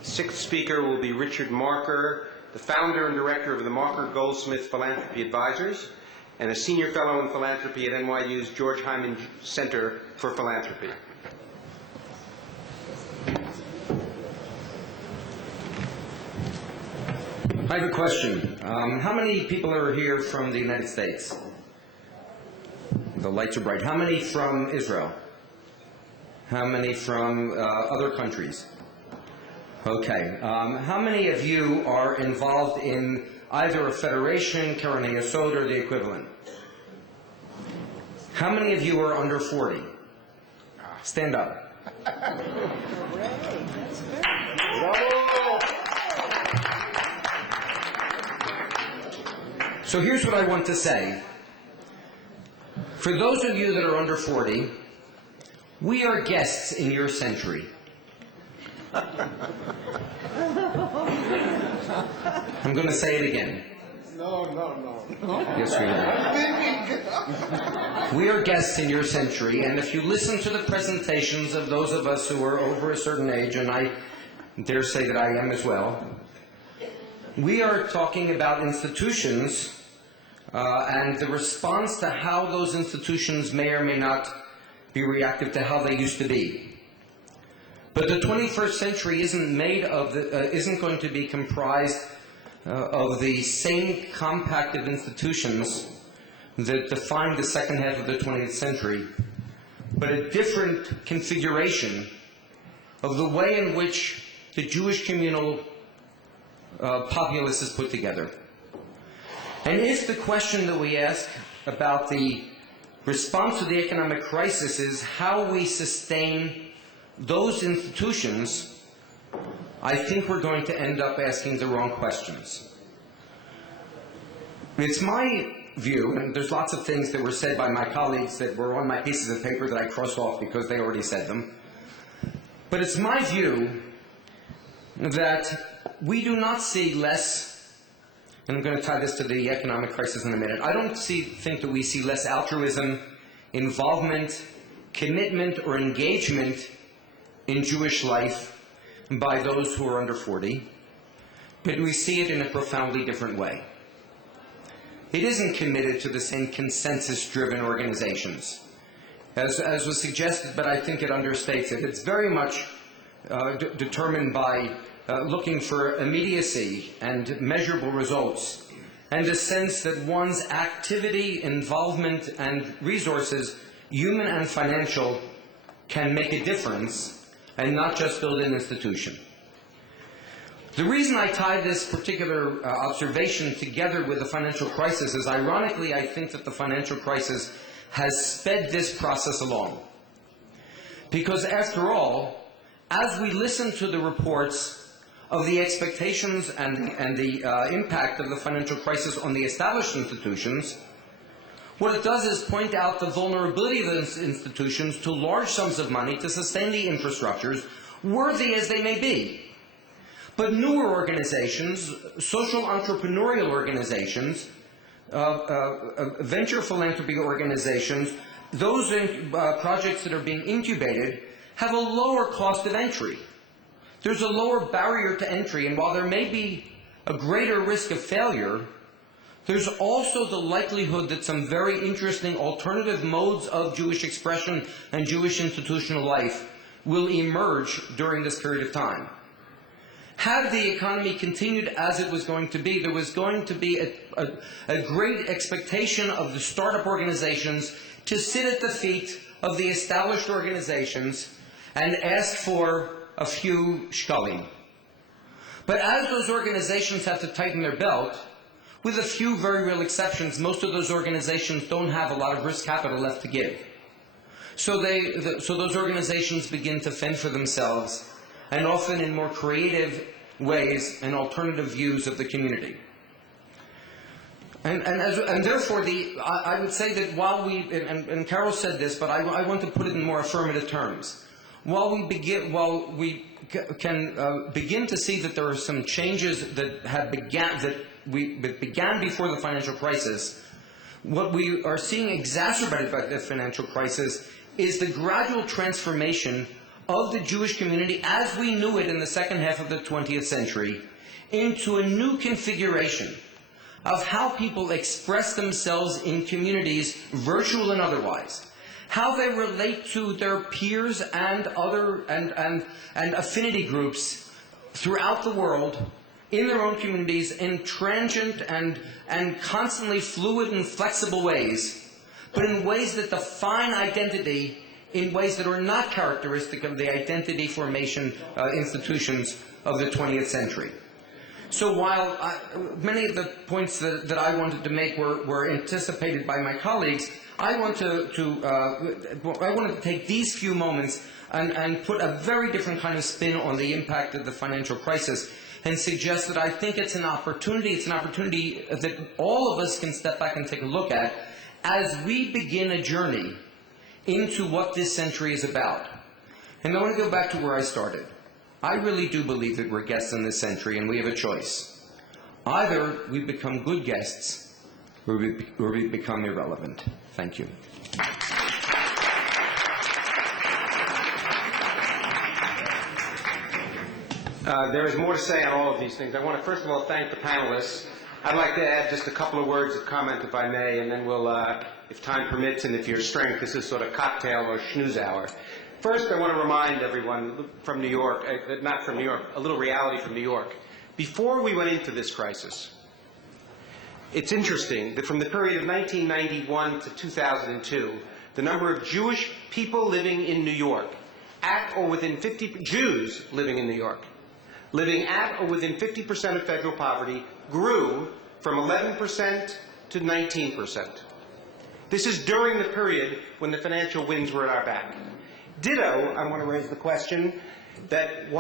sixth speaker will be Richard Marker, the founder and director of the Marker Goldsmith Philanthropy Advisors, and a senior fellow in philanthropy at NYU's George Hyman Center for Philanthropy. I have a question. How many people are here from the United States? The lights are bright. How many from Israel? How many from other countries? Okay. How many of you are involved in either a federation, Keren HaYesod, or the equivalent? How many of you are under 40? Stand up. So here's what I want to say. For those of you that are under 40, we are guests in your century. I'm going to say it again. No. Yes, we are. We are guests in your century, and if you listen to the presentations of those of us who are over a certain age, and I dare say that I am as well, we are talking about institutions and the response to how those institutions may or may not be reactive to how they used to be. But the 21st century isn't going to be comprised of the same compact of institutions that defined the second half of the 20th century, but a different configuration of the way in which the Jewish communal populace is put together. And if the question that we ask about the response to the economic crisis is how we sustain those institutions, I think we're going to end up asking the wrong questions. It's my view, and there's lots of things that were said by my colleagues that were on my pieces of paper that I crossed off because they already said them, but it's my view that we do not see less, and I'm going to tie this to the economic crisis in a minute, I don't think that we see less altruism, involvement, commitment or engagement in Jewish life by those who are under 40, but we see it in a profoundly different way. It isn't committed to the same consensus-driven organizations, as was suggested, but I think it understates it. It's very much determined by looking for immediacy and measurable results, and a sense that one's activity, involvement, and resources, human and financial, can make a difference and not just build an institution. The reason I tie this particular observation together with the financial crisis is, ironically, I think that the financial crisis has sped this process along. Because after all, as we listen to the reports of the expectations and the impact of the financial crisis on the established institutions, what it does is point out the vulnerability of those institutions to large sums of money to sustain the infrastructures, worthy as they may be. But newer organizations, social entrepreneurial organizations, venture philanthropy organizations, those projects that are being incubated have a lower cost of entry. There's a lower barrier to entry, and while there may be a greater risk of failure, there's also the likelihood that some very interesting alternative modes of Jewish expression and Jewish institutional life will emerge during this period of time. Had the economy continued as it was going to be, there was going to be a great expectation of the startup organizations to sit at the feet of the established organizations and ask for a few shkalim. But as those organizations have to tighten their belt, with a few very real exceptions, most of those organizations don't have a lot of risk capital left to give. So those organizations begin to fend for themselves, and often in more creative ways and alternative views of the community. And therefore, I would say that while we, and Carol said this, but I want to put it in more affirmative terms. While we can begin to see that there are some changes that began before the financial crisis, what we are seeing exacerbated by the financial crisis is the gradual transformation of the Jewish community as we knew it in the second half of the 20th century into a new configuration of how people express themselves in communities, virtual and otherwise, how they relate to their peers and other and affinity groups throughout the world in their own communities in transient and constantly fluid and flexible ways, but in ways that define identity in ways that are not characteristic of the identity formation institutions of the 20th century. So while many of the points that I wanted to make were anticipated by my colleagues, I wanted to take these few moments and put a very different kind of spin on the impact of the financial crisis and suggest that I think it's an opportunity that all of us can step back and take a look at as we begin a journey into what this century is about. And I want to go back to where I started. I really do believe that we're guests in this century, and we have a choice. Either we become good guests, or we become irrelevant. Thank you. There is more to say on all of these things. I want to first of all thank the panelists. I'd like to add just a couple of words of comment, if I may, and then we'll, if time permits and if your strength, this is sort of cocktail or schmooze hour. First, I want to remind everyone from New York, not from New York, a little reality from New York. Before we went into this crisis, it's interesting that from the period of 1991 to 2002, the number of Jewish people living in New York, at or within 50, Jews living in New York, living at or within 50% of federal poverty, grew from 11% to 19%. This is during the period when the financial winds were at our back. Ditto, I want to raise the question that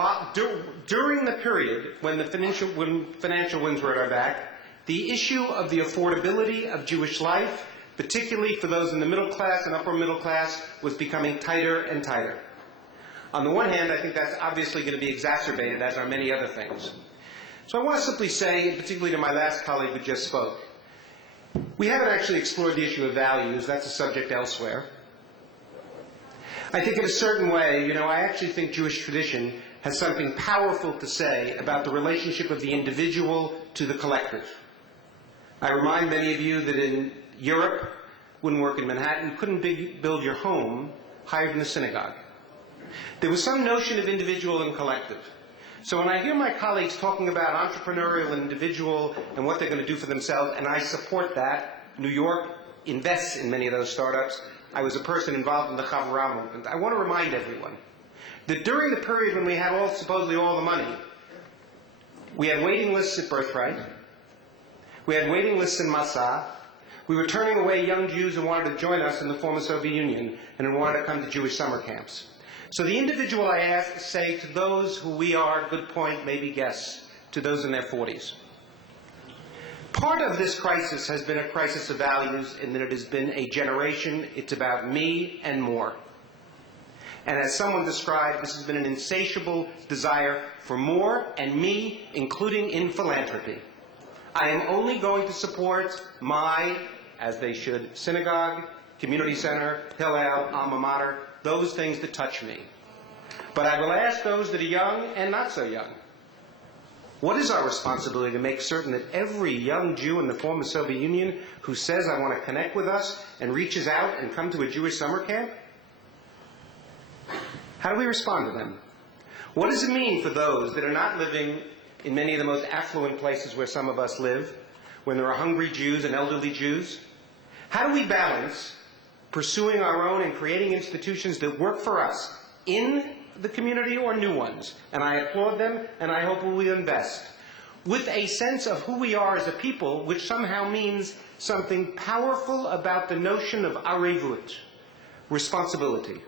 during the period when the financial winds were at our back, the issue of the affordability of Jewish life, particularly for those in the middle class and upper middle class, was becoming tighter and tighter. On the one hand, I think that's obviously going to be exacerbated, as are many other things. So I want to simply say, particularly to my last colleague who just spoke, we haven't actually explored the issue of values. That's a subject elsewhere. I think in a certain way, I actually think Jewish tradition has something powerful to say about the relationship of the individual to the collective. I remind many of you that in Europe, wouldn't work in Manhattan, you couldn't build your home higher than the synagogue. There was some notion of individual and collective. So when I hear my colleagues talking about entrepreneurial and individual and what they're going to do for themselves, and I support that, New York invests in many of those startups. I was a person involved in the Chavurah movement. I want to remind everyone that during the period when we had supposedly all the money, we had waiting lists at Birthright, we had waiting lists in Massa, we were turning away young Jews who wanted to join us in the former Soviet Union and who wanted to come to Jewish summer camps. So the individual I say to those who we are, good point, maybe guess, to those in their 40s. Part of this crisis has been a crisis of values in that it has been a generation, it's about me and more. And as someone described, this has been an insatiable desire for more and me, including in philanthropy. I am only going to support my, as they should, synagogue, community center, Hillel, alma mater, those things that touch me. But I will ask those that are young and not so young, what is our responsibility to make certain that every young Jew in the former Soviet Union who says, I want to connect with us and reaches out and come to a Jewish summer camp? How do we respond to them? What does it mean for those that are not living in many of the most affluent places where some of us live, when there are hungry Jews and elderly Jews? How do we balance pursuing our own and creating institutions that work for us in the community or new ones, and I applaud them, and I hope we will invest, with a sense of who we are as a people, which somehow means something powerful about the notion of arevut, responsibility.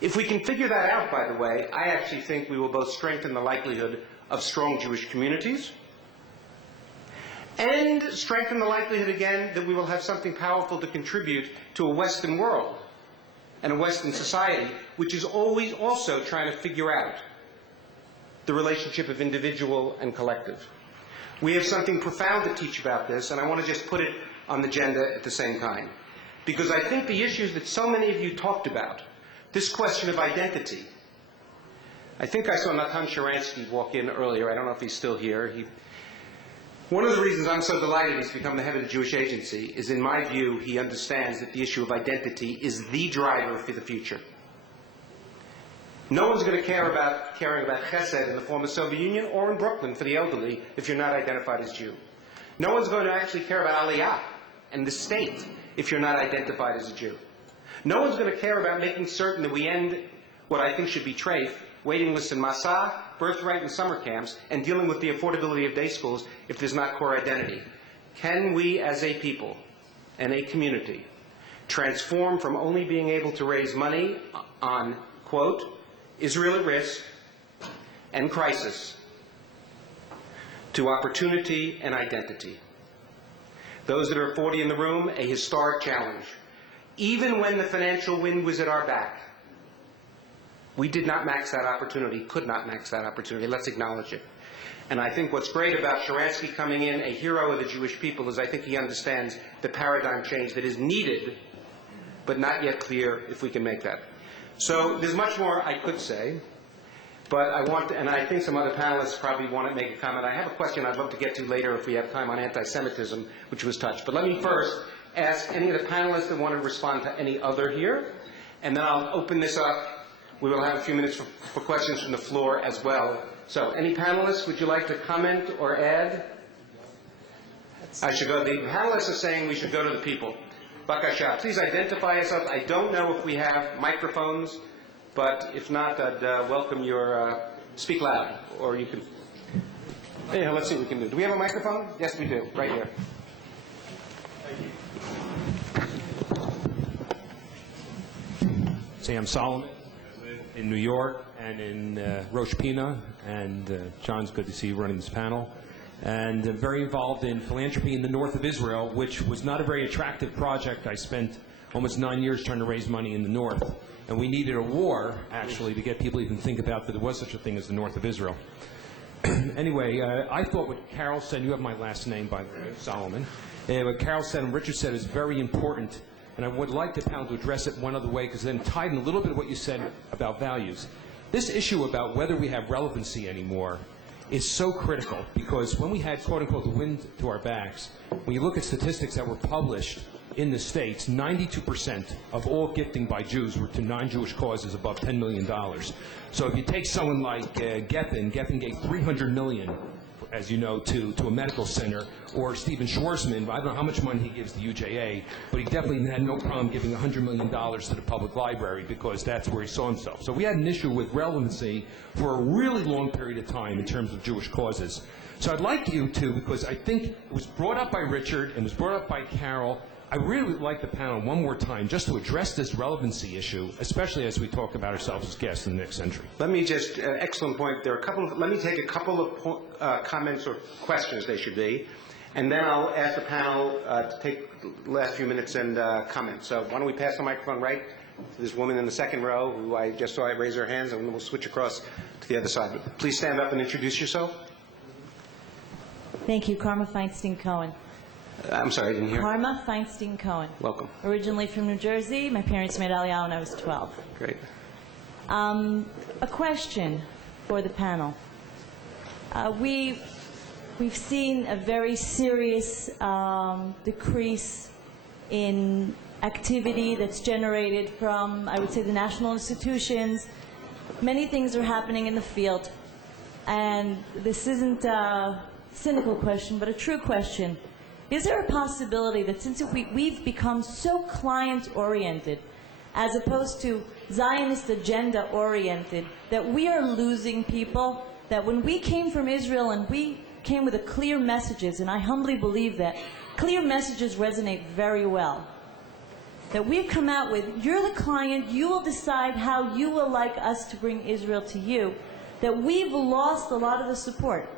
If we can figure that out, by the way, I actually think we will both strengthen the likelihood of strong Jewish communities, and strengthen the likelihood, again, that we will have something powerful to contribute to a Western world and a Western society, which is always also trying to figure out the relationship of individual and collective. We have something profound to teach about this, and I want to just put it on the agenda at the same time. Because I think the issues that so many of you talked about, this question of identity, I think I saw Natan Sharansky walk in earlier. I don't know if he's still here. One of the reasons I'm so delighted he's become the head of the Jewish Agency is, in my view, he understands that the issue of identity is the driver for the future. No one's going to caring about chesed in the former Soviet Union or in Brooklyn for the elderly if you're not identified as Jew. No one's going to actually care about Aliyah and the state if you're not identified as a Jew. No one's going to care about making certain that we end what I think should be treif, waiting lists in Massa, Birthright, and summer camps, and dealing with the affordability of day schools if there's not core identity. Can we as a people and a community transform from only being able to raise money on, quote, Israel at risk and crisis, to opportunity and identity? Those that are 40 in the room, a historic challenge. Even when the financial wind was at our back, we did not max that opportunity, could not max that opportunity. Let's acknowledge it. And I think what's great about Sharansky coming in, a hero of the Jewish people, is I think he understands the paradigm change that is needed, but not yet clear if we can make that. So there's much more I could say, but I want to, and I think some other panelists probably want to make a comment. I have a question I'd love to get to later if we have time on anti-Semitism, which was touched. But let me first ask any of the panelists that want to respond to any other here, and then I'll open this up. We will have a few minutes for questions from the floor as well. So, any panelists, would you like to comment or add? I should go. The panelists are saying we should go to the people. Bakasha, please identify yourself. I don't know if we have microphones, but if not, I'd welcome your speak loud, or you can. Yeah, let's see what we can do. Do we have a microphone? Yes, we do. Right here. Sam Solomon. In New York and in Rosh Pina, and John's good to see you running this panel, and very involved in philanthropy in the north of Israel, which was not a very attractive project. I spent almost 9 years trying to raise money in the north, and we needed a war, actually, to get people to even think about that there was such a thing as the north of Israel. Anyway, I thought what Carol said, you have my last name, by the way, Solomon, what Carol said and Richard said is very important, and I would like the panel to address it one other way, because then tied in a little bit of what you said about values. This issue about whether we have relevancy anymore is so critical, because when we had, quote-unquote, the wind to our backs, when you look at statistics that were published in the States, 92% of all gifting by Jews were to non-Jewish causes above $10 million. So if you take someone like Geffen gave $300 million, as you know, to a medical center, or Stephen Schwarzman, I don't know how much money he gives to UJA, but he definitely had no problem giving $100 million to the public library, because that's where he saw himself. So we had an issue with relevancy for a really long period of time in terms of Jewish causes. So I'd like you to, because I think it was brought up by Richard and was brought up by Carol, I really would like the panel one more time just to address this relevancy issue, especially as we talk about ourselves as guests in the next century. Let me just, excellent point. There are a couple of, let me take a couple of comments or questions, they should be, and then I'll ask the panel to take the last few minutes and comment. So why don't we pass the microphone right to this woman in the second row, who I just saw raise her hands, and then we'll switch across to the other side. But please stand up and introduce yourself. Thank you. Karma Feinstein-Cohen. I'm sorry, I didn't hear. Karma Feinstein-Cohen. Welcome. Originally from New Jersey. My parents made Aliyah when I was 12. Great. A question for the panel. We've seen a very serious decrease in activity that's generated from, I would say, the national institutions. Many things are happening in the field. And this isn't a cynical question, but a true question. Is there a possibility that since we've become so client-oriented as opposed to Zionist agenda-oriented, that we are losing people, that when we came from Israel and we came with clear messages, and I humbly believe that clear messages resonate very well, that we've come out with, you're the client, you will decide how you will like us to bring Israel to you, that we've lost a lot of the support.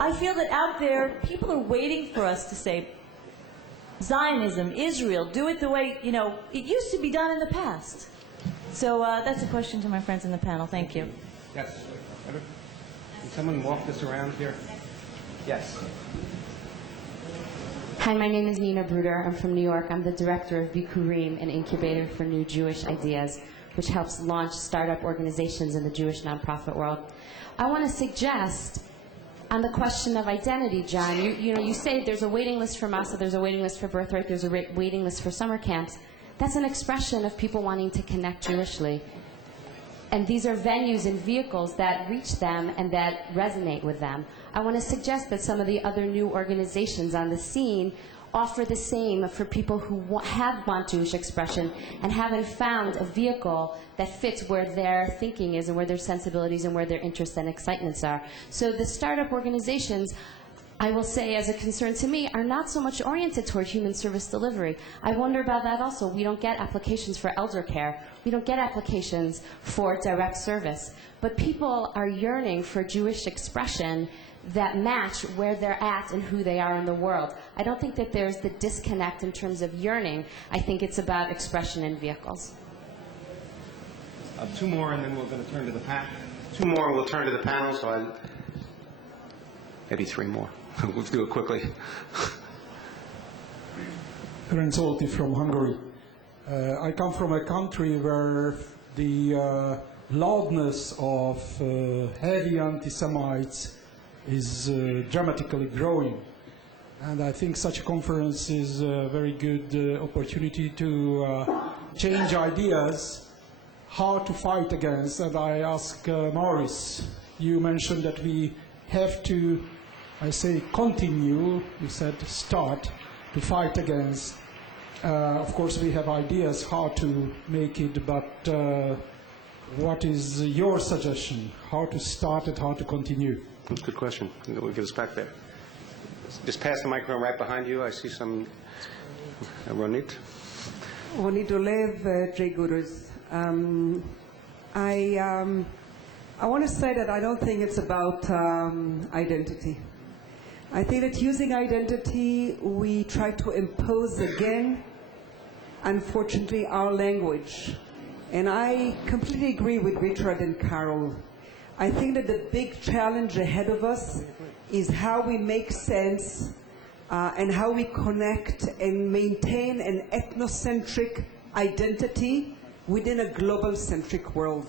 I feel that out there, people are waiting for us to say, Zionism, Israel, do it the way, it used to be done in the past. So that's a question to my friends in the panel. Thank you. Yes. Can someone walk this around here? Yes. Hi, my name is Nina Bruder. I'm from New York. I'm the director of Bikurim, an incubator for new Jewish ideas, which helps launch startup organizations in the Jewish nonprofit world. I want to suggest, on the question of identity, John, you say there's a waiting list for Masa, there's a waiting list for Birthright, there's a waiting list for summer camps. That's an expression of people wanting to connect Jewishly. And these are venues and vehicles that reach them and that resonate with them. I want to suggest that some of the other new organizations on the scene offer the same for people who want Jewish expression and haven't found a vehicle that fits where their thinking is and where their sensibilities and where their interests and excitements are. So the startup organizations, I will say, as a concern to me, are not so much oriented toward human service delivery. I wonder about that also. We don't get applications for elder care. We don't get applications for direct service. But people are yearning for Jewish expression that match where they're at and who they are in the world. I don't think that there's the disconnect in terms of yearning. I think it's about expression in vehicles. Two more, and then we're going to turn to the panel. Two more, and we'll turn to the panel, so maybe three more. We'll do it quickly. oren4 from Hungary. I come from a country where the loudness of heavy anti-Semites is dramatically growing. And I think such a conference is a very good opportunity to change ideas, how to fight against. And I ask Maurice, you mentioned that we have to, I say, continue, you said start, to fight against. Of course, we have ideas how to make it, but what is your suggestion? How to start it, how to continue? That's a good question. We'll get us back there. Just pass the microphone right behind you. I see some. Ronit. Ronit Olev, J. Gurus. I want to say that I don't think it's about identity. I think that using identity, we try to impose again, unfortunately, our language. And I completely agree with Richard and Carol. I think that the big challenge ahead of us is how we make sense and how we connect and maintain an ethnocentric identity within a global-centric world.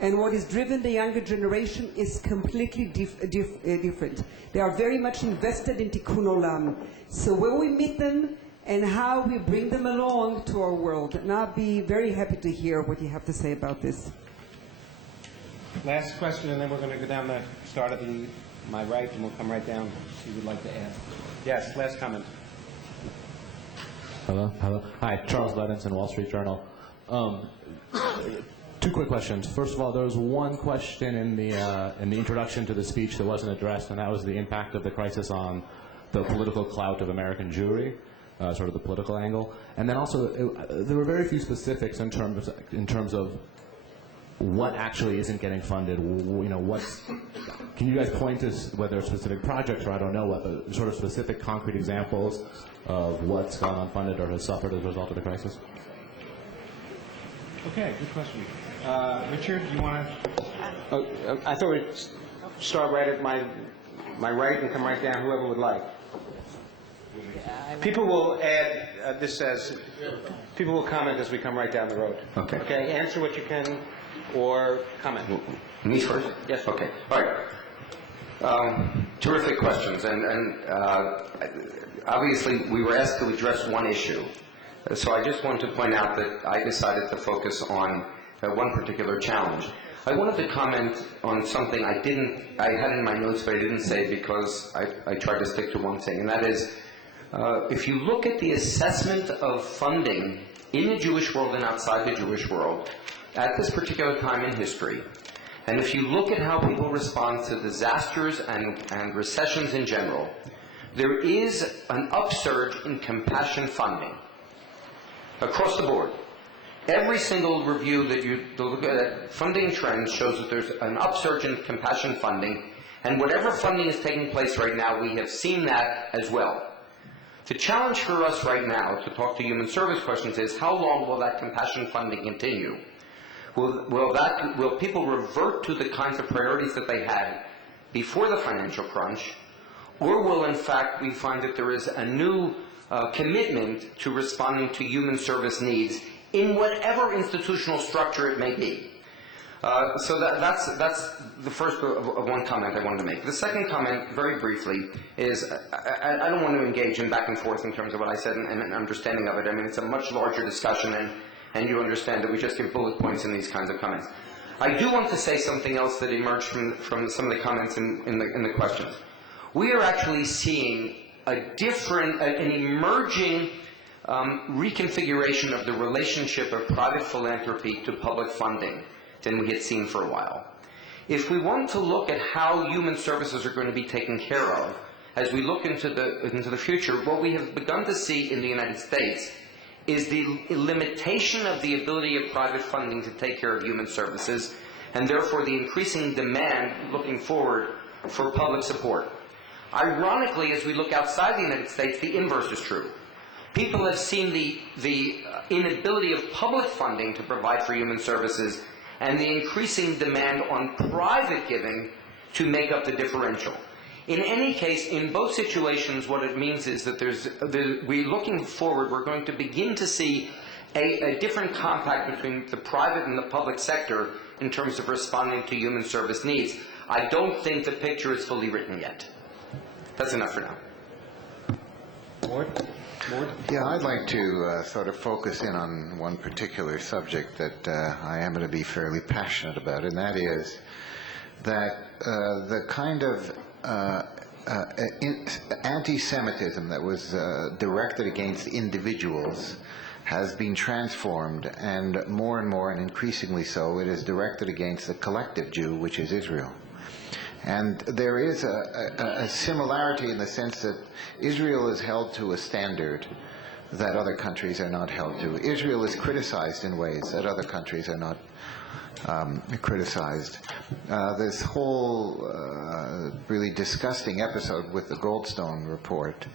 And what is driven the younger generation is completely different. They are very much invested in Tikkun Olam. So when we meet them and how we bring them along to our world, and I'll be very happy to hear what you have to say about this. Last question, and then we're going to go down the start of my right, and we'll come right down. If you would like to add. Yes, last comment. Hello. Hi, Charles Levinson, Wall Street Journal. Two quick questions. First of all, there was one question in the introduction to the speech that wasn't addressed, and that was the impact of the crisis on the political clout of American Jewry, sort of the political angle. And then also, there were very few specifics in terms of what actually isn't getting funded. You know, can you guys point to whether specific projects or I don't know what, but sort of specific concrete examples of what's gone unfunded or has suffered as a result of the crisis? Okay, good question. Richard, you want to? I thought we'd start right at my right and come right down, whoever would like. People will add, this says, people will comment as we come right down the road. Okay. Okay, answer what you can or comment. Me first? Yes. Okay. All right. Terrific questions. And obviously, we were asked to address one issue. So I just want to point out that I decided to focus on one particular challenge. I wanted to comment on something I had in my notes, but I didn't say because I tried to stick to one thing, and that is, if you look at the assessment of funding in the Jewish world and outside the Jewish world at this particular time in history, and if you look at how people respond to disasters and recessions in general, there is an upsurge in compassion funding across the board. Every single review that you look at funding trends shows that there's an upsurge in compassion funding, and whatever funding is taking place right now, we have seen that as well. The challenge for us right now to talk to human service questions is how long will that compassion funding continue? Will people revert to the kinds of priorities that they had before the financial crunch, or will in fact we find that there is a new commitment to responding to human service needs in whatever institutional structure it may be? So that's the first of one comment I wanted to make. The second comment, very briefly, is I don't want to engage in back and forth in terms of what I said and an understanding of it. I mean, it's a much larger discussion, and you understand that we just give bullet points in these kinds of comments. I do want to say something else that emerged from some of the comments in the questions. We are actually seeing an emerging reconfiguration of the relationship of private philanthropy to public funding than we had seen for a while. If we want to look at how human services are going to be taken care of, as we look into the future, what we have begun to see in the United States is the limitation of the ability of private funding to take care of human services, and therefore the increasing demand looking forward for public support. Ironically, as we look outside the United States, the inverse is true. People have seen the inability of public funding to provide for human services and the increasing demand on private giving to make up the differential. In any case, in both situations, what it means is that we're looking forward, we're going to begin to see a different compact between the private and the public sector in terms of responding to human service needs. I don't think the picture is fully written yet. That's enough for now. Mort? Yeah, I'd like to sort of focus in on one particular subject that I am going to be fairly passionate about, and that is that the kind of anti-Semitism that was directed against individuals has been transformed, and more and increasingly so, it is directed against the collective Jew, which is Israel. And there is a similarity in the sense that Israel is held to a standard that other countries are not held to. Israel is criticized in ways that other countries are not criticized. This whole really disgusting episode with the Goldstone report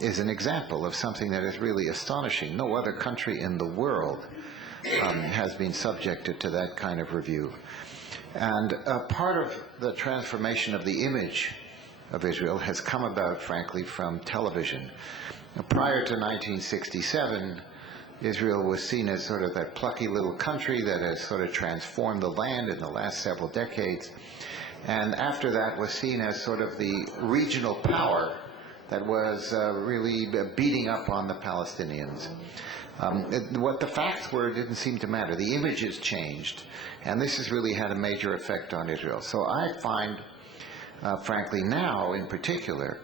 is an example of something that is really astonishing. No other country in the world has been subjected to that kind of review. And part of the transformation of the image of Israel has come about, frankly, from television. Now, prior to 1967, Israel was seen as sort of that plucky little country that has sort of transformed the land in the last several decades, and after that was seen as sort of the regional power that was really beating up on the Palestinians. What the facts were didn't seem to matter. The images changed, and this has really had a major effect on Israel. So I find, frankly, now in particular,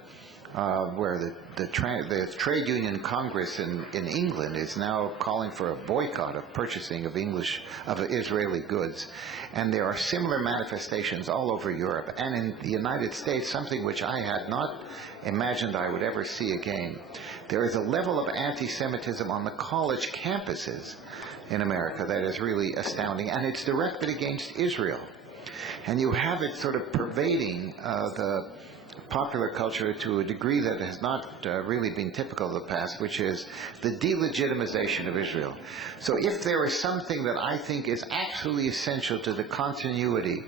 where the trade union Congress in England is now calling for a boycott of purchasing of Israeli goods, and there are similar manifestations all over Europe and in the United States, something which I had not imagined I would ever see again. There is a level of anti-Semitism on the college campuses in America that is really astounding, and it's directed against Israel. And you have it sort of pervading the popular culture to a degree that has not really been typical of the past, which is the delegitimization of Israel. So if there is something that I think is absolutely essential to the continuity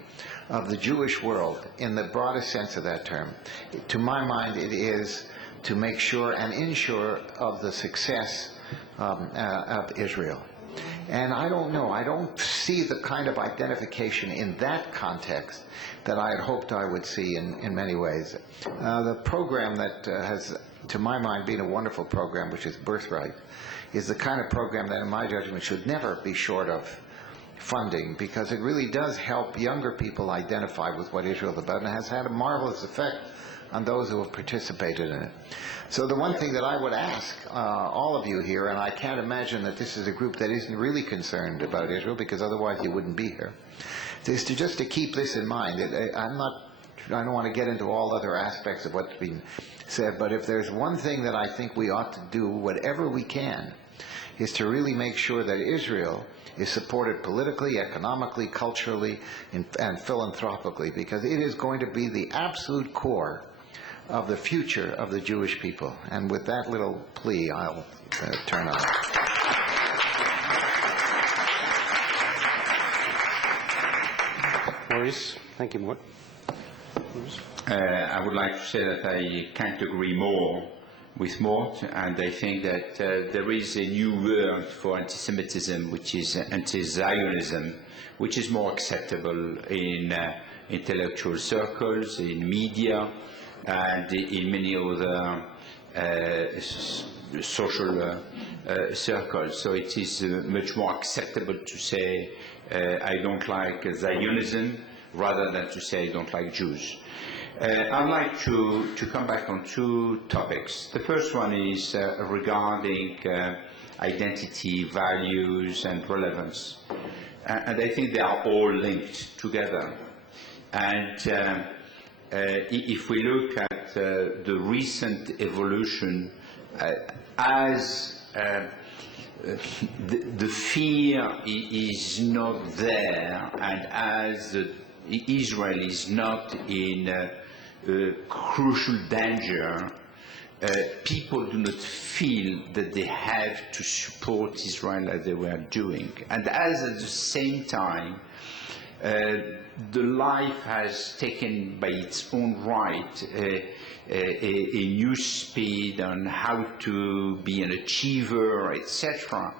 of the Jewish world in the broadest sense of that term, to my mind it is to make sure and ensure of the success of Israel. And I don't know, I don't see the kind of identification in that context that I had hoped I would see in many ways. The program that has, to my mind, been a wonderful program, which is Birthright, is the kind of program that, in my judgment, should never be short of funding, because it really does help younger people identify with what Israel is about, and has had a marvelous effect on those who have participated in it. So the one thing that I would ask all of you here, and I can't imagine that this is a group that isn't really concerned about Israel, because otherwise you wouldn't be here, is to just to keep this in mind. I don't want to get into all other aspects of what's been said, but if there's one thing that I think we ought to do, whatever we can, is to really make sure that Israel is supported politically, economically, culturally, and philanthropically, because it is going to be the absolute core of the future of the Jewish people. And with that little plea, I'll turn on. Maurice, thank you, Mort. I would like to say that I can't agree more with Mort, and I think that there is a new word for anti-Semitism, which is anti-Zionism, which is more acceptable in intellectual circles, in media, and in many other social circles. So it is much more acceptable to say I don't like Zionism rather than to say I don't like Jews. I'd like to come back on two topics. The first one is regarding identity, values, and relevance. And I think they are all linked together. And if we look at the recent evolution, as the fear is not there, and as Israel is not in crucial danger, people do not feel that they have to support Israel as they were doing. And as at the same time, the life has taken by its own right a new speed on how to be an achiever, etc.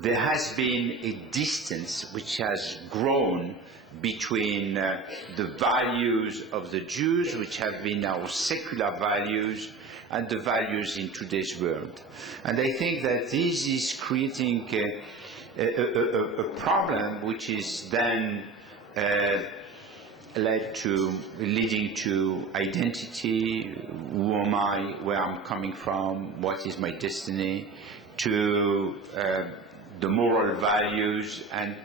There has been a distance which has grown between the values of the Jews, which have been our secular values, and the values in today's world. And I think that this is creating a problem which is then leading to identity, who am I, where I'm coming from, what is my destiny, to the moral values, and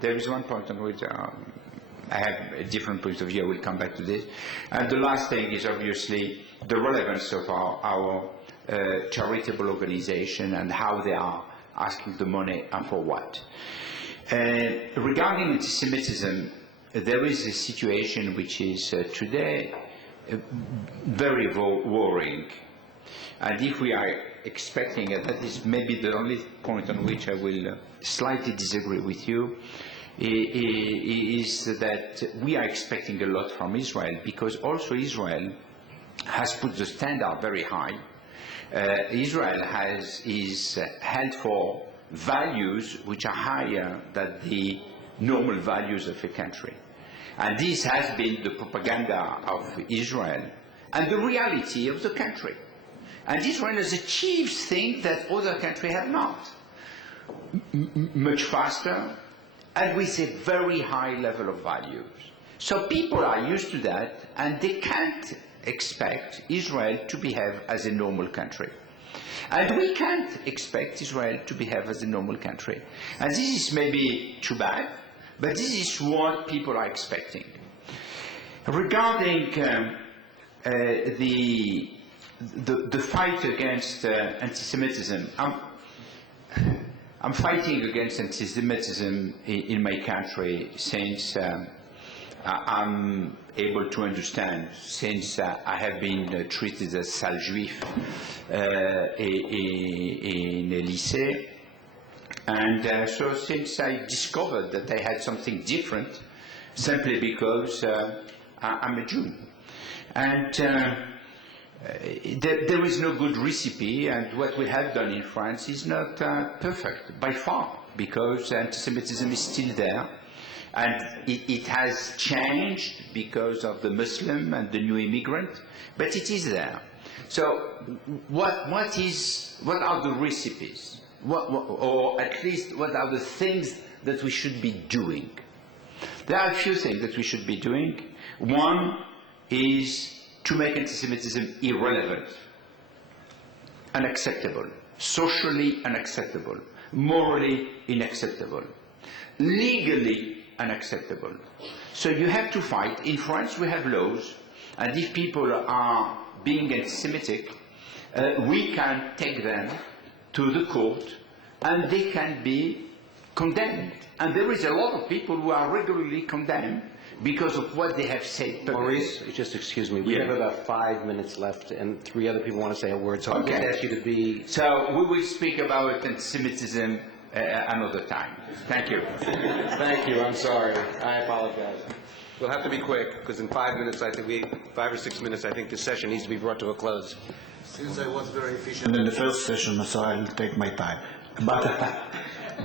there is one point on which I have a different point of view. I will come back to this. And the last thing is obviously the relevance of our charitable organization and how they are asking the money and for what. Regarding anti-Semitism, there is a situation which is today very worrying. And if we are expecting, and that is maybe the only point on which I will slightly disagree with you, is that we are expecting a lot from Israel, because also Israel has put the standard very high. Israel is held for values which are higher than the normal values of a country. And this has been the propaganda of Israel and the reality of the country. And Israel has achieved things that other countries have not. Much faster and with a very high level of values. So people are used to that and they can't expect Israel to behave as a normal country. And we can't expect Israel to behave as a normal country. And this is maybe too bad, but this is what people are expecting. Regarding the fight against anti-Semitism, I'm fighting against anti-Semitism in my country since I'm able to understand, since I have been treated as sale juif in a lycée. And so since I discovered that I had something different, simply because I'm a Jew. And there is no good recipe, and what we have done in France is not perfect, by far, because anti-Semitism is still there, and it has changed because of the Muslim and the new immigrant, but it is there. So what are the recipes? Or at least what are the things that we should be doing? There are a few things that we should be doing. One is to make anti-Semitism irrelevant, unacceptable, socially unacceptable, morally unacceptable, legally unacceptable. So you have to fight. In France we have laws, and if people are being anti-Semitic, we can take them to the court and they can be condemned. And there is a lot of people who are regularly condemned because of what they have said. Maurice, just excuse me, we have about 5 minutes left and 3 other people want to say a word, so I'm going to ask you to be... So we will speak about anti-Semitism another time. Thank you. Thank you, I'm sorry. I apologize. We'll have to be quick, because in 5 minutes, I think 5 or 6 minutes, I think this session needs to be brought to a close. Since I was very efficient in the first session, so I'll take my time.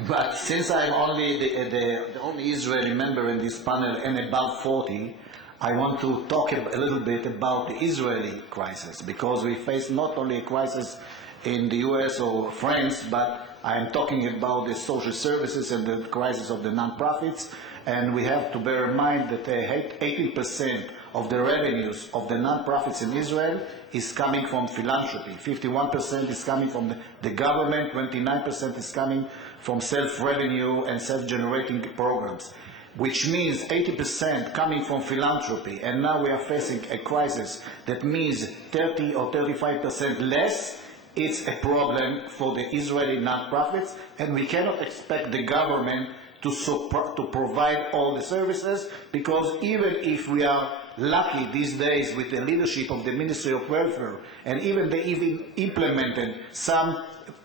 But since I'm only the only Israeli member in this panel and above 40, I want to talk a little bit about the Israeli crisis, because we face not only a crisis in the US or France, but I am talking about the social services and the crisis of the non-profits, and we have to bear in mind that 80% of the revenues of the non-profits in Israel is coming from philanthropy. 51% is coming from the government, 29% is coming from self-revenue and self-generating programs, which means 80% coming from philanthropy, and now we are facing a crisis that means 30 or 35% less. It's a problem for the Israeli non-profits, and we cannot expect the government to provide all the services, because even if we are lucky these days with the leadership of the Ministry of Welfare, and even they even implemented some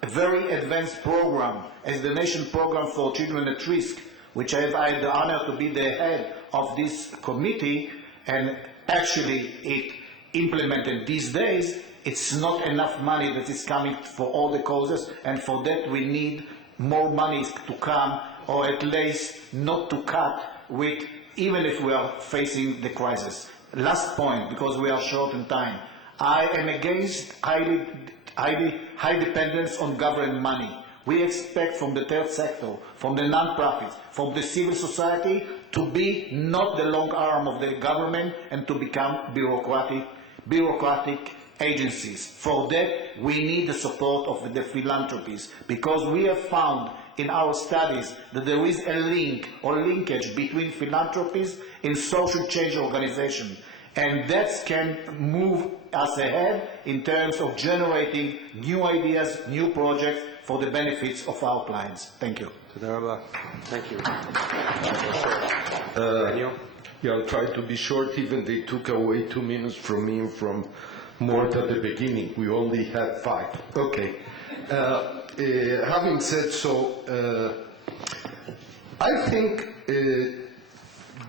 very advanced program as the Nation Program for Children at Risk, which I have the honor to be the head of this committee, and actually it implemented these days. It's not enough money that is coming for all the causes, and for that we need more money to come, or at least not to cut with, even if we are facing the crisis. Last point, because we are short in time. I am against high dependence on government money. We expect from the third sector, from the non-profits, from the civil society to be not the long arm of the government and to become bureaucratic agencies. For that, we need the support of the philanthropies, because we have found in our studies that there is a link or linkage between philanthropies and social change organization, and that can move us ahead in terms of generating new ideas, new projects for the benefits of our clients. Thank you. Thank you. Yeah, I'll try to be short, even they took away 2 minutes from me and from Mort at the beginning. We only had 5. Okay. Having said so, I think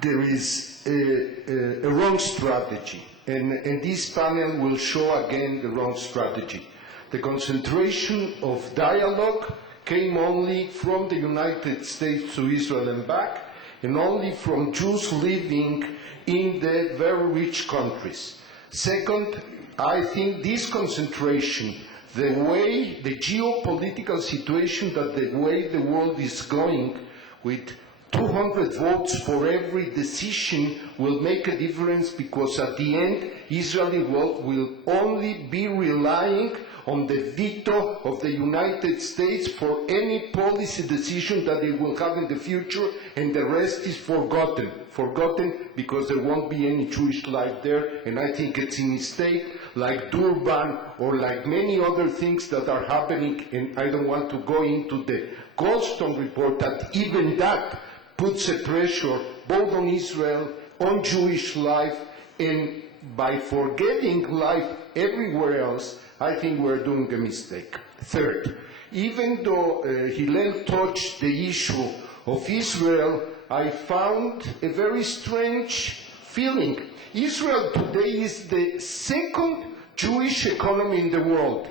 there is a wrong strategy and this panel will show again the wrong strategy. The concentration of dialogue came only from the United States to Israel and back, and only from Jews living in the very rich countries. Second, I think this concentration, the way the geopolitical situation, that the way the world is going, with 200 votes for every decision will make a difference, because at the end, Israel will only be relying on the veto of the United States for any policy decision that they will have in the future, and the rest is forgotten. Forgotten because there won't be any Jewish life there, and I think it's a mistake, like Durban or like many other things that are happening, and I don't want to go into the Goldstone report, that even that puts a pressure both on Israel, on Jewish life, and by forgetting life everywhere else, I think we're doing a mistake. Third, even though Hillel touched the issue of Israel, I found a very strange feeling. Israel today is the second Jewish economy in the world,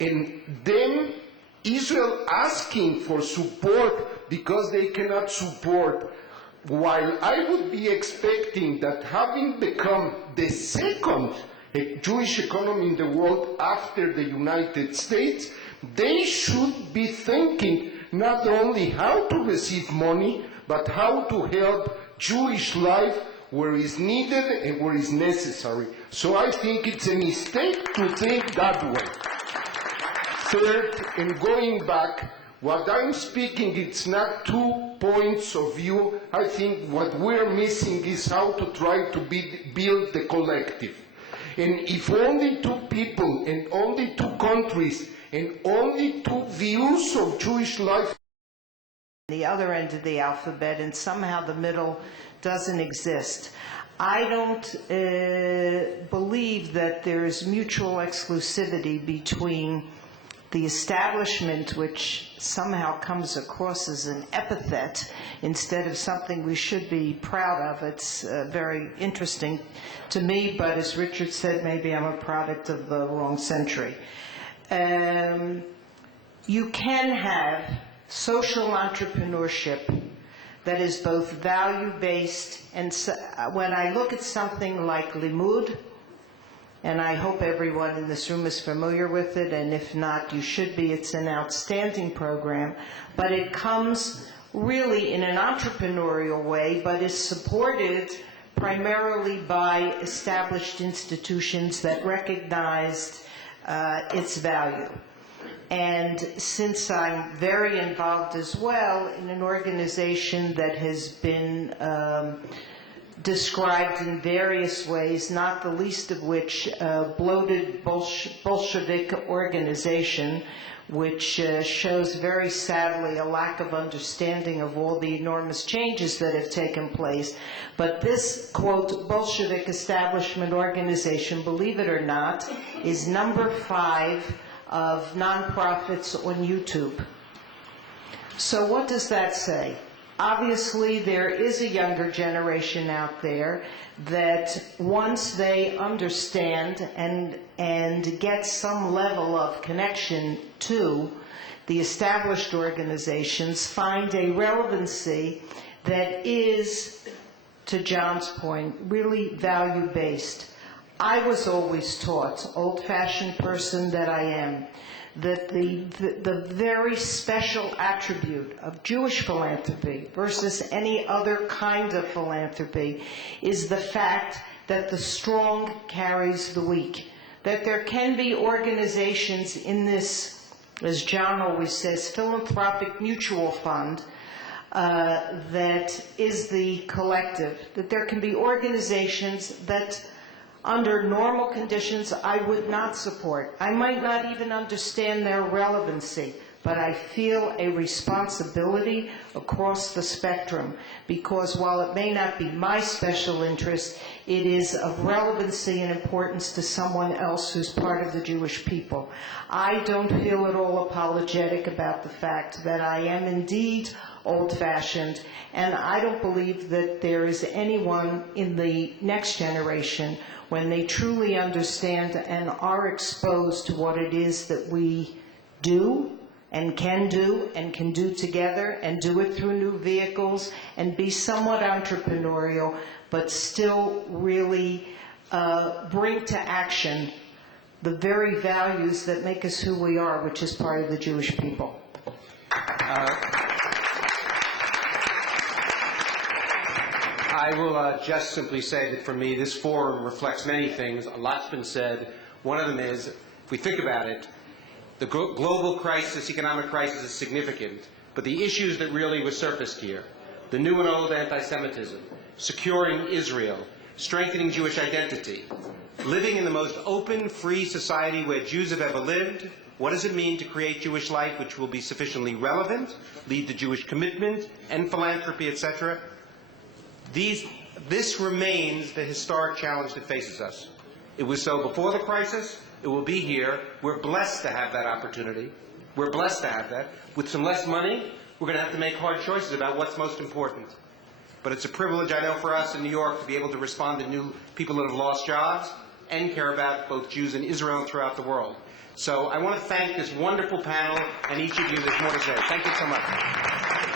and then Israel asking for support because they cannot support, while I would be expecting that, having become the second Jewish economy in the world after the United States, they should be thinking not only how to receive money, but how to help Jewish life where is needed and where is necessary. So I think it's a mistake to think that way. Third, and going back, what I'm speaking, it's not 2 points of view. I think what we're missing is how to try to build the collective. And if only 2 people and only 2 countries and only 2 views of Jewish life, the other end of the alphabet, and somehow the middle doesn't exist. I don't believe that there is mutual exclusivity between the establishment, which somehow comes across as an epithet instead of something we should be proud of. It's very interesting to me, but as Richard said, maybe I'm a product of the wrong century. You can have social entrepreneurship that is both value-based, and when I look at something like Limud, and I hope everyone in this room is familiar with it, and if not, you should be. It's an outstanding program, but it comes really in an entrepreneurial way, but is supported primarily by established institutions that recognized its value. And since I'm very involved as well in an organization that has been described in various ways, not the least of which bloated Bolshevik organization, which shows very sadly a lack of understanding of all the enormous changes that have taken place. But this, quote, Bolshevik establishment organization, believe it or not, is number 5 of nonprofits on YouTube. So what does that say? Obviously, there is a younger generation out there that once they understand and get some level of connection to the established organizations, find a relevancy that is, to John's point, really value-based. I was always taught, old-fashioned person that I am, that the very special attribute of Jewish philanthropy versus any other kind of philanthropy is the fact that the strong carries the weak. That there can be organizations in this, as John always says, philanthropic mutual fund that is the collective. That there can be organizations that under normal conditions I would not support. I might not even understand their relevancy, but I feel a responsibility across the spectrum, because while it may not be my special interest, it is of relevancy and importance to someone else who's part of the Jewish people. I don't feel at all apologetic about the fact that I am indeed old-fashioned, and I don't believe that there is anyone in the next generation, when they truly understand and are exposed to what it is that we do and can do together, and do it through new vehicles, and be somewhat entrepreneurial, but still really bring to action the very values that make us who we are, which is part of the Jewish people. I will just simply say that for me, this forum reflects many things. A lot's been said. One of them is, if we think about it, the global crisis, economic crisis, is significant, but the issues that really were surfaced here, the new and old anti-Semitism, securing Israel, strengthening Jewish identity, living in the most open, free society where Jews have ever lived, what does it mean to create Jewish life which will be sufficiently relevant, lead to Jewish commitment and philanthropy, etc.? This remains the historic challenge that faces us. It was so before the crisis. It will be here. We're blessed to have that opportunity. We're blessed to have that. With some less money, we're going to have to make hard choices about what's most important. But it's a privilege, I know, for us in New York to be able to respond to new people that have lost jobs and care about both Jews in Israel and throughout the world. So I want to thank this wonderful panel and each of you. There's more to say. Thank you so much.